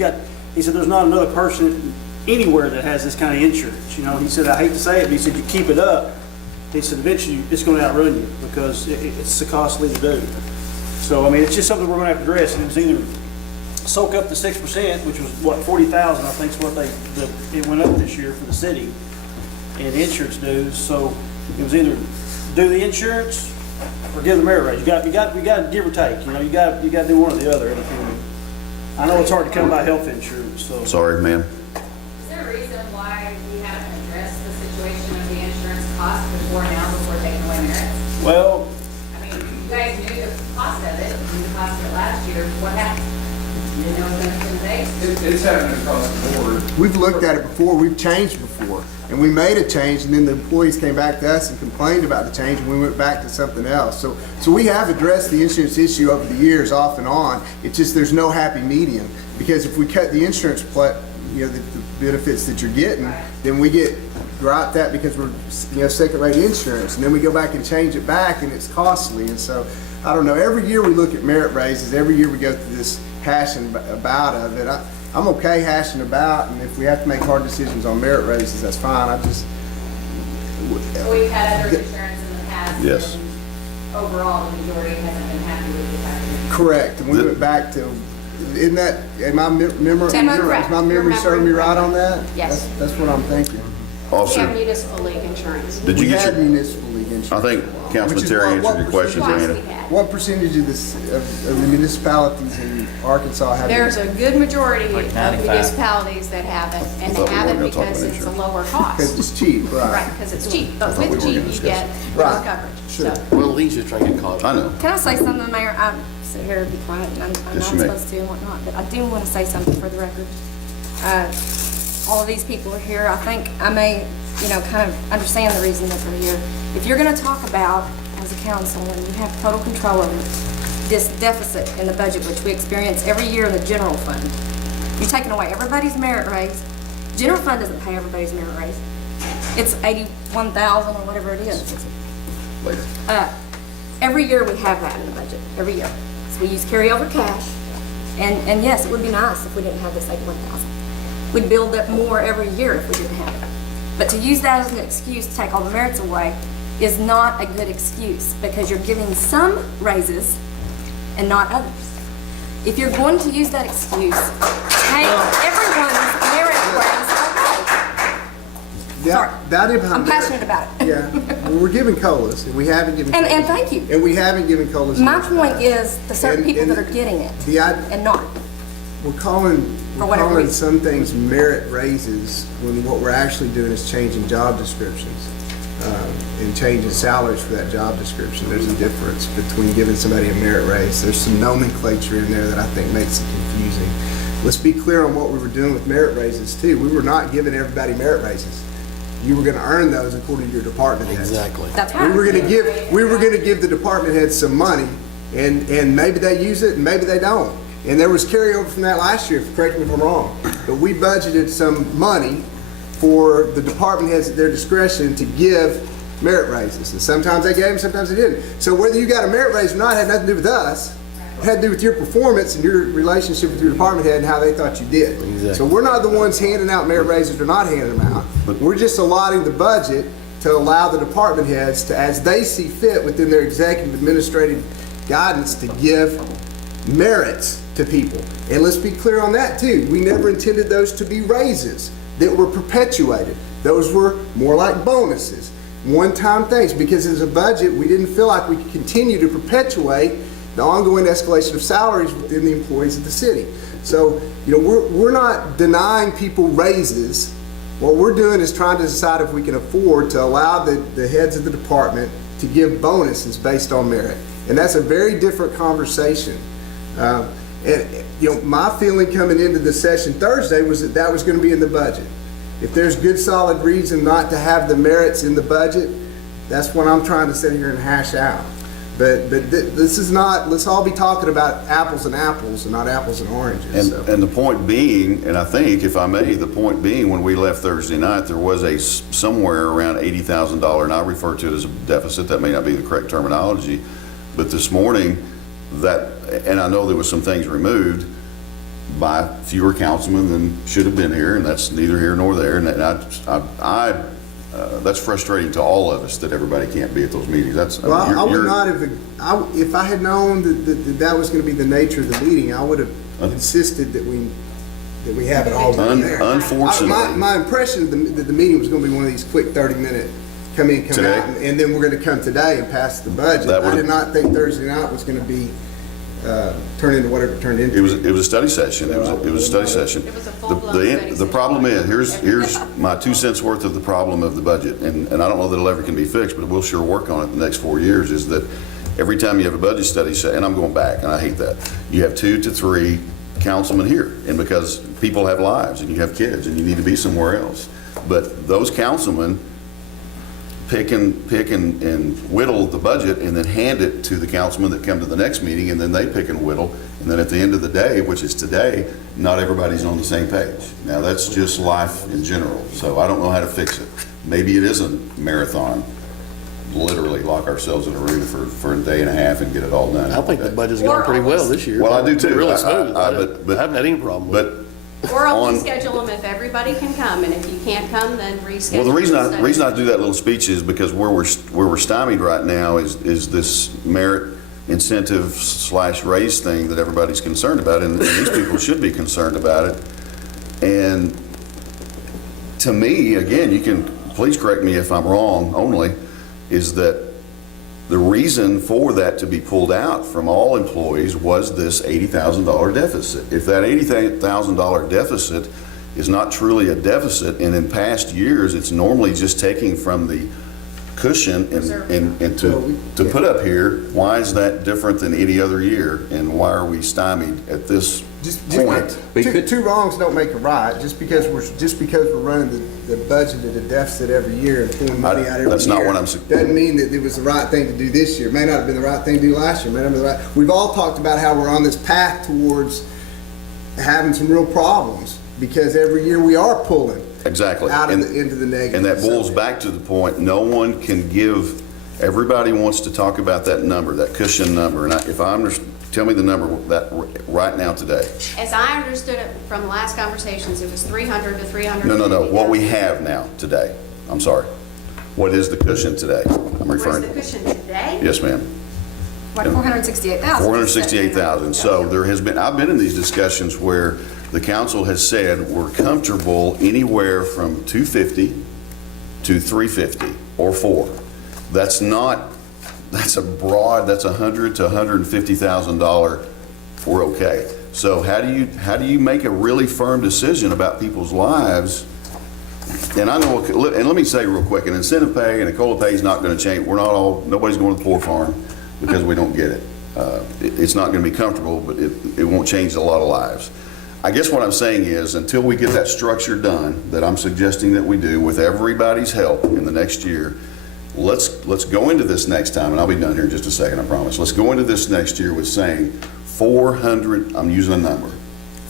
he said, there's not another person anywhere that has this kind of insurance. You know, he said, I hate to say it, but he said, you keep it up. He said, eventually it's going to outrun you because it's so costly to do. So, I mean, it's just something we're going to have to address. And it was either soak up the 6%, which was what, 40,000, I think is what it went up this year for the city and insurance dues. So it was either do the insurance or give the merit raise. You got to give or take. You know, you got to do one or the other. I know it's hard to come by health insurance. So Sorry, ma'am. Is there a reason why we haven't addressed the situation of the insurance cost before taking away merits? well, I mean, you guys knew the cost of it, knew the cost of it last year. What happened? You didn't know it was going to be today? It's happening across the board. We've looked at it before, we've changed before, and we made a change, and then the employees came back to us and complained about the change, and we went back to something else. So we have addressed the insurance issue over the years, off and on. It's just there's no happy medium, because if we cut the insurance, the benefits that you're getting, then we get griped at because we're, second-rate insurance, and then we go back and change it back, and it's costly. And so, I don't know, every year we look at merit raises, every year we go through this hashing about of it. I'm okay hashing about, and if we have to make hard decisions on merit raises, that's fine. We've had other insurance in the past. Yes. and Overall, the majority hasn't been happy with the package. Correct, and we went back to, am I memory, is Correct. my memory serving me right on that? Yes. That's what I'm thinking. We have Officer, municipal league insurance. did you We get had your, municipal league insurance. I think Councilman Which is Terry what answered your questions, Twice Anna. we had. What percentage of the municipalities in Arkansas have? There's a good majority Like of 95. municipalities that have it, and I they thought we have weren't it gonna talk because about it's a insurance. lower Because cost. it's cheap, Right, right? because it's cheap, but thought we with were cheap, gonna you discuss get it. more Right. coverage. Sure. So, Well, he's just trying to get caught. I know. Can I say something, Mayor? I sit here and be quiet, and I'm not Yes, you may. supposed to and whatnot, but I do want to say something for the record. All of these people are here. I think I may, kind of understand the reason that they're here. If you're going to talk about, as a council, and you have total control over this deficit in the budget, which we experience every year in the general fund, you're taking away everybody's merit raise. General fund doesn't pay everybody's merit raise. It's 81,000 or whatever it is. Later. Every year we have that in the budget, every year. So we use carryover cash, and yes, it would be nice if we didn't have this 81,000. We'd build up more every year if we didn't have it. But to use that as an excuse to take all the merits away is not a good excuse, because you're giving some raises and not others. If you're going to use that excuse, take everyone's merit raise away. Sorry. I'm passionate about it. Yeah, well, we're giving COLAs, and we haven't given. And COLAs. thank you. And we haven't given COLAs. in My the point past. is the certain And- people and that are getting it the I- and not. We're calling whatever reason. some things merit raises when what we're actually doing is changing job descriptions and changing salaries for that job description. There's a difference between giving somebody a merit raise. There's some nomenclature in there that I think makes it confusing. Let's be clear on what we were doing with merit raises too. We were not giving everybody merit raises. You were going to earn those according to your department heads. Exactly. That's right. We were going to give the department heads some money, and maybe they use it and maybe they don't. And there was carryover from that last year, correct me if I'm wrong. But we budgeted some money for the department heads at their discretion to give merit raises. And sometimes they gave them, sometimes they didn't. So whether you got a merit raise or not had nothing to do with us. It had to do with your performance and your relationship with your department head and how they thought you did. Exactly. So we're not the ones handing out merit raises or not handing them out. We're just allotting the budget to allow the department heads to, as they see fit within their executive administrative guidance, to give merits to people. And let's be clear on that too. We never intended those to be raises that were perpetuated. Those were more like bonuses, one-time things, because as a budget, we didn't feel like we could continue to perpetuate the ongoing escalation of salaries within the employees of the city. So, we're not denying people raises. What we're doing is trying to decide if we can afford to allow the heads of the department to give bonuses based on merit. And that's a very different conversation. My feeling coming into the session Thursday was that was going to be in the budget. If there's good solid reason not to have the merits in the budget, that's what I'm trying to sit here and hash out. But this is not, let's all be talking about apples and apples and not apples and oranges. So. And the point being, and I think, if I may, the point being, when we left Thursday night, there was somewhere around $80,000, and I refer to it as a deficit, that may not be the correct terminology, but this morning, and I know there was some things removed by fewer councilmen than should have been here, and that's neither here nor there, and that's frustrating to all of us that everybody can't be at those meetings. Well, I would not have, if I had known that was going to be the nature of the meeting, I would have insisted that we have it all there. Unfortunately. My impression that the meeting was going to be one of these quick 30-minute come in, come Today? out, and then we're going to come today and pass the budget. I did not think Thursday night was going to be turn into whatever it turned into. It was a study session. It was a study session. It was a full-blown study The problem session. is, here's my 2 cents worth of the problem of the budget, and I don't know that it'll ever can be fixed, but we'll sure work on it the next 4 years, is that every time you have a budget study, and I'm going back, and I hate that, you have 2 to 3 councilmen here, and because people have lives, and you have kids, and you need to be somewhere else. But those councilmen pick and whittle the budget and then hand it to the councilmen that come to the next meeting, and then they pick and whittle, and then at the end of the day, which is today, not everybody's on the same page. Now, that's just life in general, so I don't know how to fix it. Maybe it is a marathon, literally lock ourselves in a room for a day and a half and get it all done. I think the budget's going pretty well this year. Well, I do too. Really smooth. I I haven't had any problem with it. But Or I'll on- reschedule them if everybody can come, and if you can't come, then reschedule. Well, the study. reason I do that little speech is because where we're stymied right now is this merit incentive / raise thing that everybody's concerned about, and these people should be concerned about it. And to me, again, you can please correct me if I'm wrong, only, is that the reason for that to be pulled out from all employees was this $80,000 deficit. If that $80,000 deficit is not truly a deficit, and in past years, it's normally just taking from the cushion and to put up here, why is that different than any other year? And why are we stymied at this point? Two wrongs don't make a right. Just because we're running the budget at a deficit every year and pulling money out every year. That's not what I'm Doesn't mean that it was the right thing to do this year. It may not have been the right thing to do last year. It may not have been the right. We've all talked about how we're on this path towards having some real problems because every year we are pulling. Exactly. Into the negative. And that boils back to the point, no one can give, everybody wants to talk about that number, that cushion number. And tell me the number that right now today. As I understood it from the last conversations, it was 300 to 350. No. What we have now today. I'm sorry. What is the cushion today? I'm What is referring. the cushion today? Yes, ma'am. Like 468,000. 468,000. So I've been in these discussions where the council has said we're comfortable anywhere from 250 to 350 or 4. That's a broad, that's $100,000 to $150,000. We're okay. So how do you make a really firm decision about people's lives? And I know, and let me say real quick, an incentive pay and a COLA pay is not going to change. Nobody's going to the poor farm because we don't get it. It's not going to be comfortable, but it won't change a lot of lives. I guess what I'm saying is, until we get that structure done, that I'm suggesting that we do with everybody's help in the next year, let's go into this next time, and I'll be done here in just a second, I promise. Let's go into this next year with saying I'm using a number,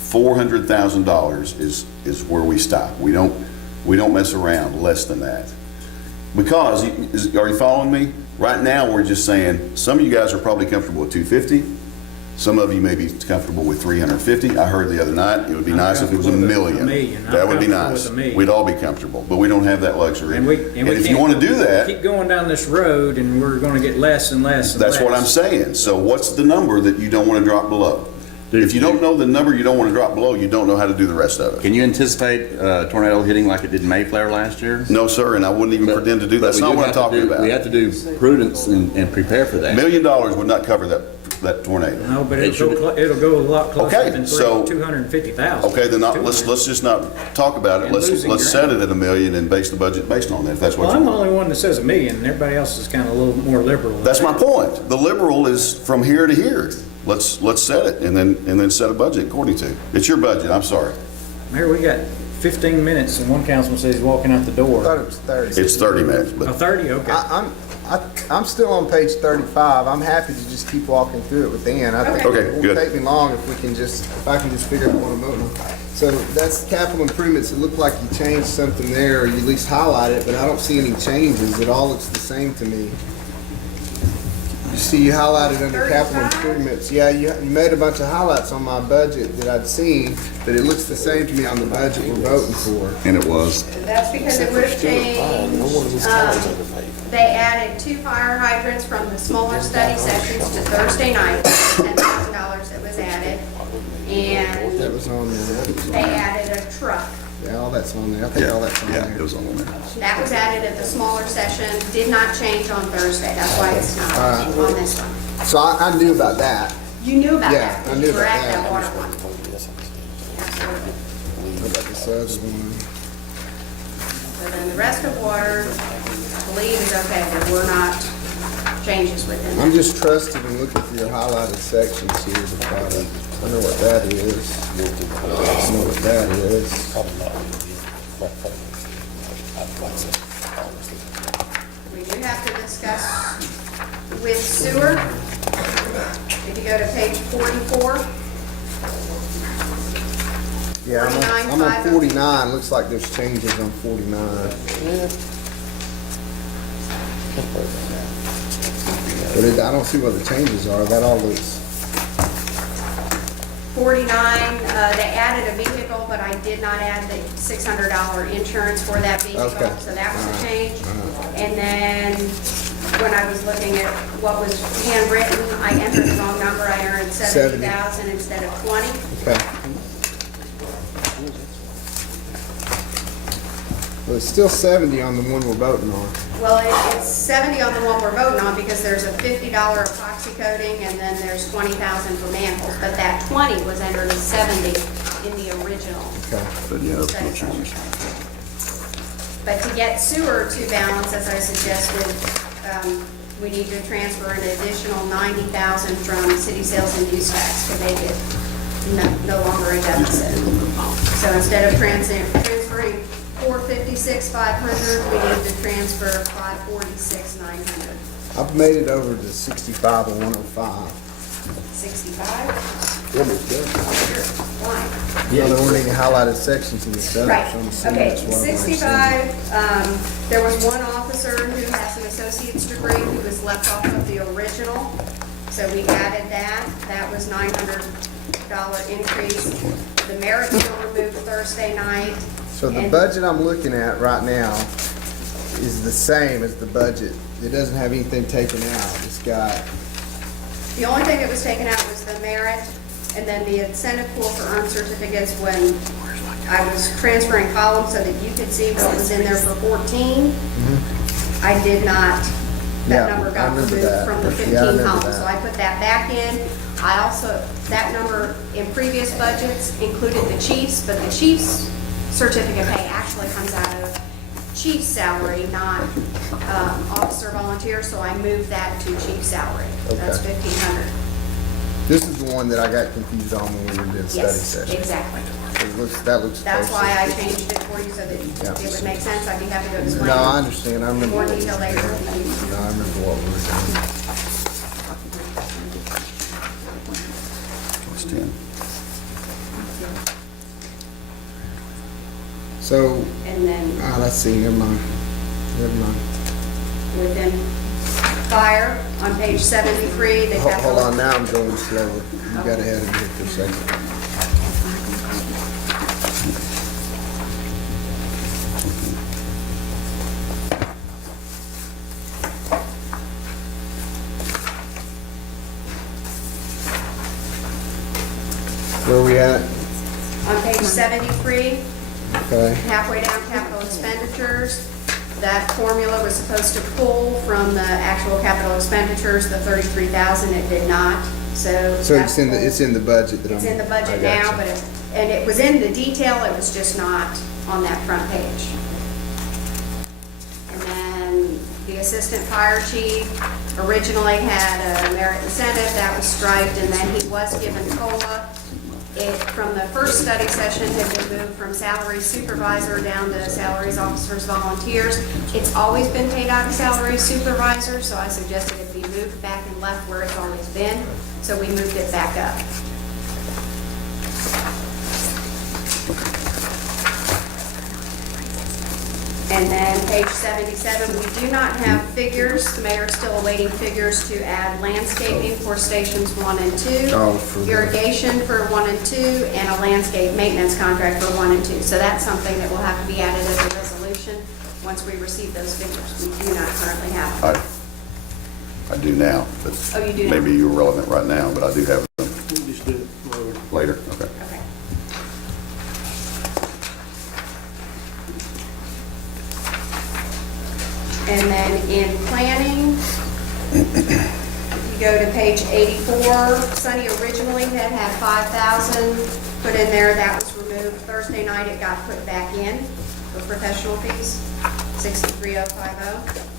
$400,000 is where we stop. We don't mess around less than that. Because, are you following me? Right now, we're just saying, some of you guys are probably comfortable with 250. Some of you may be comfortable with 350. I heard the other night, it would be nice if it was $1 million. That would be nice. We'd all be comfortable, but we don't have that luxury. And if you want to do that, keep going down this road and we're going to get less and less and less. that's what I'm saying. So what's the number that you don't want to drop below? If you don't know the number you don't want to drop below, you don't know how to do the rest of it. Can you anticipate a tornado hitting like it did in Mayflower last year? No, sir, and I wouldn't even pretend to do that. That's not what I'm talking about. We have to do prudence and prepare for that. $1 million would not cover that tornado. No, but it'll go a lot closer Okay, than so- 250,000. Okay, then let's just not talk about it. And losing Let's set it at $1 million and base the budget based on that, if that's what Well, you I'm the want. only one that says $1 million, and everybody else is kind of a little more liberal. That's my point. The liberal is from here to here. Let's set it and then set a budget according to. It's your budget, I'm sorry. Mayor, we got 15 minutes, and one councilman says he's walking out the I door. thought it was 30. It's 30 minutes, Oh, but 30, okay. I'm still on page 35. I'm happy to just keep walking through it with Dan. I think Okay, it won't good. take me long if I can just figure out what I'm voting on. So that's capital improvements. It looked like you changed something there, or you at least highlighted it, but I don't see any changes. It all looks the same to me. You see you highlighted under capital 35? improvements. Yeah, you made a bunch of highlights on my budget that I'd seen, but it looks the same to me on the budget we're voting for. And it was. That's because it would have changed, they added 2 fire hydrants from the smaller study sessions to Thursday night, $10,000 that was added. And That was on there. they added a truck. Yeah, all that's on there. I think all that's on Yeah, there. it was on there. That was added at the smaller session, did not change on Thursday, that's why it's not on this one. So I knew about that. You knew about Yeah, that, I because knew you were about at that. that water one. Absolutely. What about this other one? So then the rest of water, I believe is okay, there were not changes within I'm that. just trusting and looking through your highlighted sections here, the product. I know what that is. I know what that is. We do have to discuss with sewer. If you go to page 44, Yeah, I'm on 49. Looks like there's changes on 49. But I don't see what the changes are. That all looks, 49, they added a vehicle, but I did not add the $600 insurance for that vehicle, Okay. so that was a change. And then, when I was looking at what was handwritten, I entered the wrong number, I earned 70,000 instead of 20. okay. Well, it's still 70 on the one we're voting on. Well, it's 70 on the one we're voting on because there's a $50 epoxy coating and then there's 20,000 for manholes. But that 20 was entered as 70 in the original. Okay. But yeah, that's no change. But to get sewer to balance, as I suggested, we need to transfer an additional 90,000 from city sales and use tax to make it no longer a deficit. So instead of transferring 456,500, we need to transfer 546,900. I've made it over to 65 or 105. 65? Almost done. Why? Yeah, there weren't any highlighted sections in the study. Right, so I'm assuming okay, that's what I'm 65, there was one officer who has an associate's degree who was left off of the original, so we added that. That was $900 increase. The merit bill removed Thursday night. So the and- budget I'm looking at right now is the same as the budget. It doesn't have anything taken out. It's got, The only thing that was taken out was the merit, and then the incentive pool for earned certificates when I was transferring columns so that you could see what was in there for 14. I did not, Yeah, that number I got remember removed that. from the 15 Yeah, I remember columns. that. So I put that back in. I also, that number in previous budgets included the chiefs, but the chief's certificate pay actually comes out of chief's salary, not officer volunteer, so I moved that to chief's salary. That's Okay. 1,500. this is the one that I got confused on when we were doing study Yes, session. exactly. That looks That's closer. why I changed it for you, so that Yeah. it would make sense. I'd be happy to explain. No, I understand. I remember. More what we detail were later. doing. No, I remember what we were doing. It's 10. So, And then let's see, never mind. Never mind. within fire, on page 73, the Hold capital. on, now I'm going slower. You got ahead of me for a second. Where are we at? On page 73, Okay. halfway down capital expenditures, that formula was supposed to pull from the actual capital expenditures, the 33,000, it did not, so. So that's it's in the budget that I'm. It's in the I budget got now, you. but and it was in the detail, it was just not on that front page. And then the assistant fire chief originally had a merit incentive, that was striped, and then he was given COLA it, from the first study session, had been moved from salary supervisor down to salaries officers volunteers. It's always been paid out of salary supervisor, so I suggested it be moved back and left where it's always been, so we moved it back up. And then page 77, we do not have figures. The mayor is still awaiting figures to add landscaping for stations 1 and 2, irrigation for 1 and 2, and a landscape maintenance contract for 1 and 2. So that's something that will have to be added as a resolution once we receive those figures. We do not currently have them. I do now, but Oh, you do now? maybe you're relevant right now, but I do have them We'll just do it later. later. Okay. Okay. And then in planning, you go to page 84, Sunny originally had 5,000 put in there, that was removed. Thursday night it got put back in for professional fees, 63,050.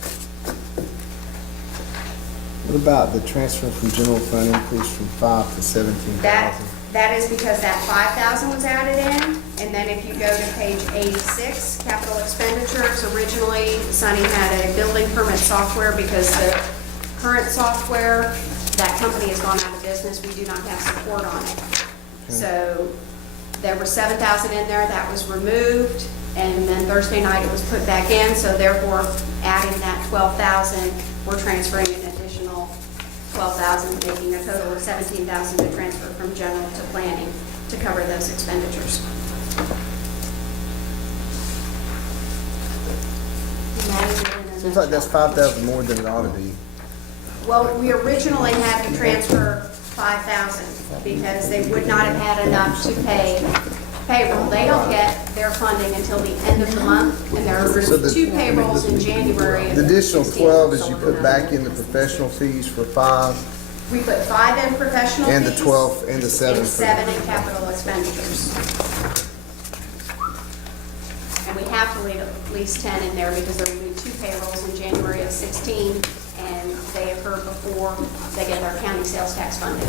What about the transfer from general fund increase from 5 to 17,000? That is because that 5,000 was added in, and then if you go to page 86, capital expenditures, originally Sunny had a building permit software because the current software, that company has gone out of business, we do not have support on it. So there were 7,000 in there, that was removed, and then Thursday night it was put back in, so therefore adding that 12,000, we're transferring an additional 12,000, making a total of 17,000 to transfer from general to planning to cover those expenditures. Seems like that's 5,000 more than it ought to be. Well, we originally had to transfer 5,000 because they would not have had enough to pay payroll. They don't get their funding until the end of the month, and there are So the- 2 payrolls in January. of The additional 16. 12 is you put back in the professional fees for 5, We put 5 in professional fees. and the 12, and the 7 And for 7 in capital expenditures. And we have to leave at least 10 in there because there will be 2 payrolls in January of 16, and they occur before they get their county sales tax funding.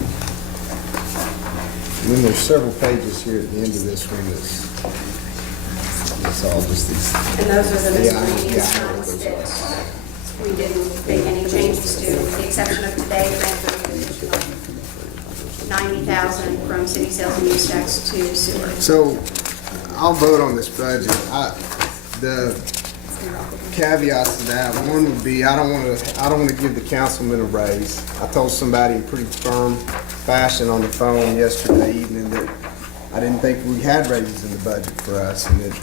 And then there's several pages here at the end of this one that's, it's all just these. And those are the Yeah, miscellaneous yeah. funds that we didn't make any changes to, with the exception of today, transferring an additional 90,000 from city sales and use tax to sewer. So I'll vote on this budget. The caveats to that, one would be, I don't want to give the councilman a raise. I told somebody in pretty firm fashion on the phone yesterday evening that I didn't think we had raises in the budget for us, and that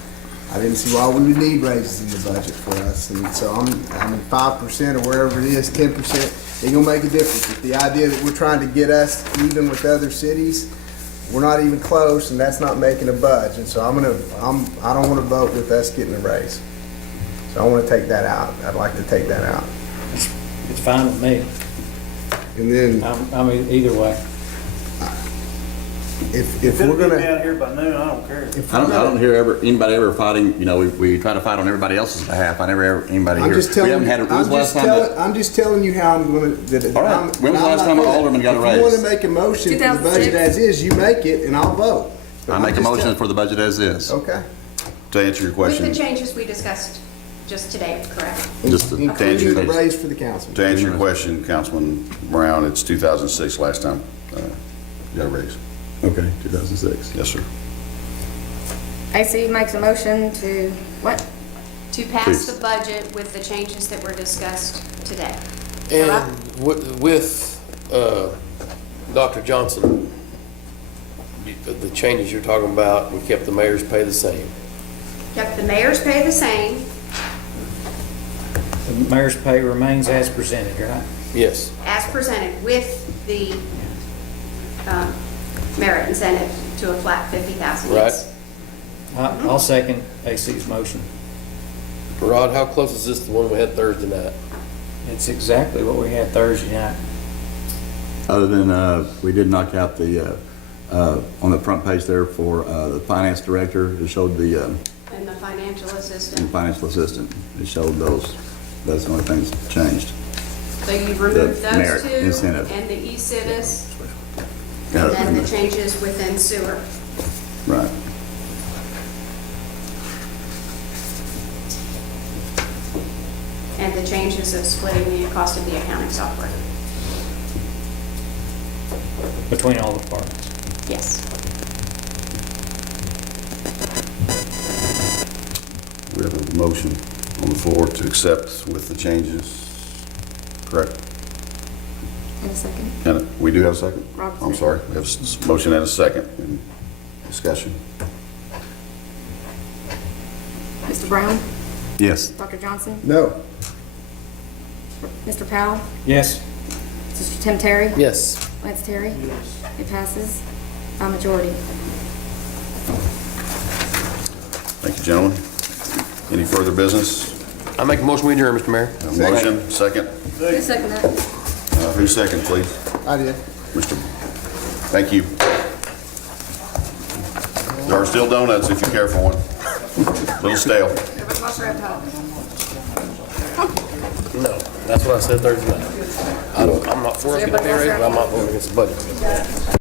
I didn't see why we would need raises in the budget for us. And so I'm 5% or wherever it is, 10%, ain't gonna make a difference. If the idea that we're trying to get us even with other cities, we're not even close, and that's not making a budge. And so I don't want to vote with us getting a raise. So I want to take that out. I'd like to take that out. It's fine with me. And then I mean, either way. if If we're it'll be gonna, out here by noon, I don't care. if I we're don't gonna, hear anybody ever fighting, you know, we try to fight on everybody else's behalf. I never hear anybody I'm here. just We telling haven't you, had a, when was the last time that? I'm just telling you how I'm gonna. All right. When was the last time an alderman got a If you want raise? to make a motion for the 2006. budget as is, you make it, and I'll vote. But I I'm make a just motion tell- for the budget as is. Okay. To answer your With question, the changes we discussed just today, correct? Just to Including the answer- raise for the council. to answer your question, Councilman Brown, it's 2006 last time you got a raise. Okay, 2006. Yes, sir. AC makes a motion to, what? To pass Please. the budget with the changes that were discussed today. And with Dr. Johnson, the changes you're talking about, we kept the mayor's pay the same. Kept the mayor's pay the same, The mayor's pay remains as presented, right? Yes. as presented, with the merit incentive to a flat 50,000. Yes. I'll second AC's motion. Rod, how close is this to the one we had Thursday night? It's exactly what we had Thursday night. Other than, we did knock out the, on the front page there for the finance director, it showed the And the financial assistant. financial assistant. It showed those, that's the only thing that's changed. So you've removed The those merit 2 incentive. and the e-civis. And then the changes within sewer. Right. And the changes of splitting the cost of the accounting software. Between all the departments. Yes. We have a motion on the floor to accept with the changes, correct? In a second. And we do have a second? Rob, I'm second. sorry, we have a motion and a second. Any discussion? Mr. Brown? Yes. Dr. Johnson? No. Mr. Powell? Yes. Mr. Tim Terry? Yes. Lance Terry? It passes by majority. Thank you, gentlemen. Any further business? I make a motion we adjourn, Mr. Mayor. A motion, second? Who seconded that? Who's second, please? I did. Mr. Thank you. There are still donuts if you care for one. Little stale. Everybody watch their laptop. No, that's what I said Thursday night. I'm not for us to get a pay raise, but I'm not voting against the budget.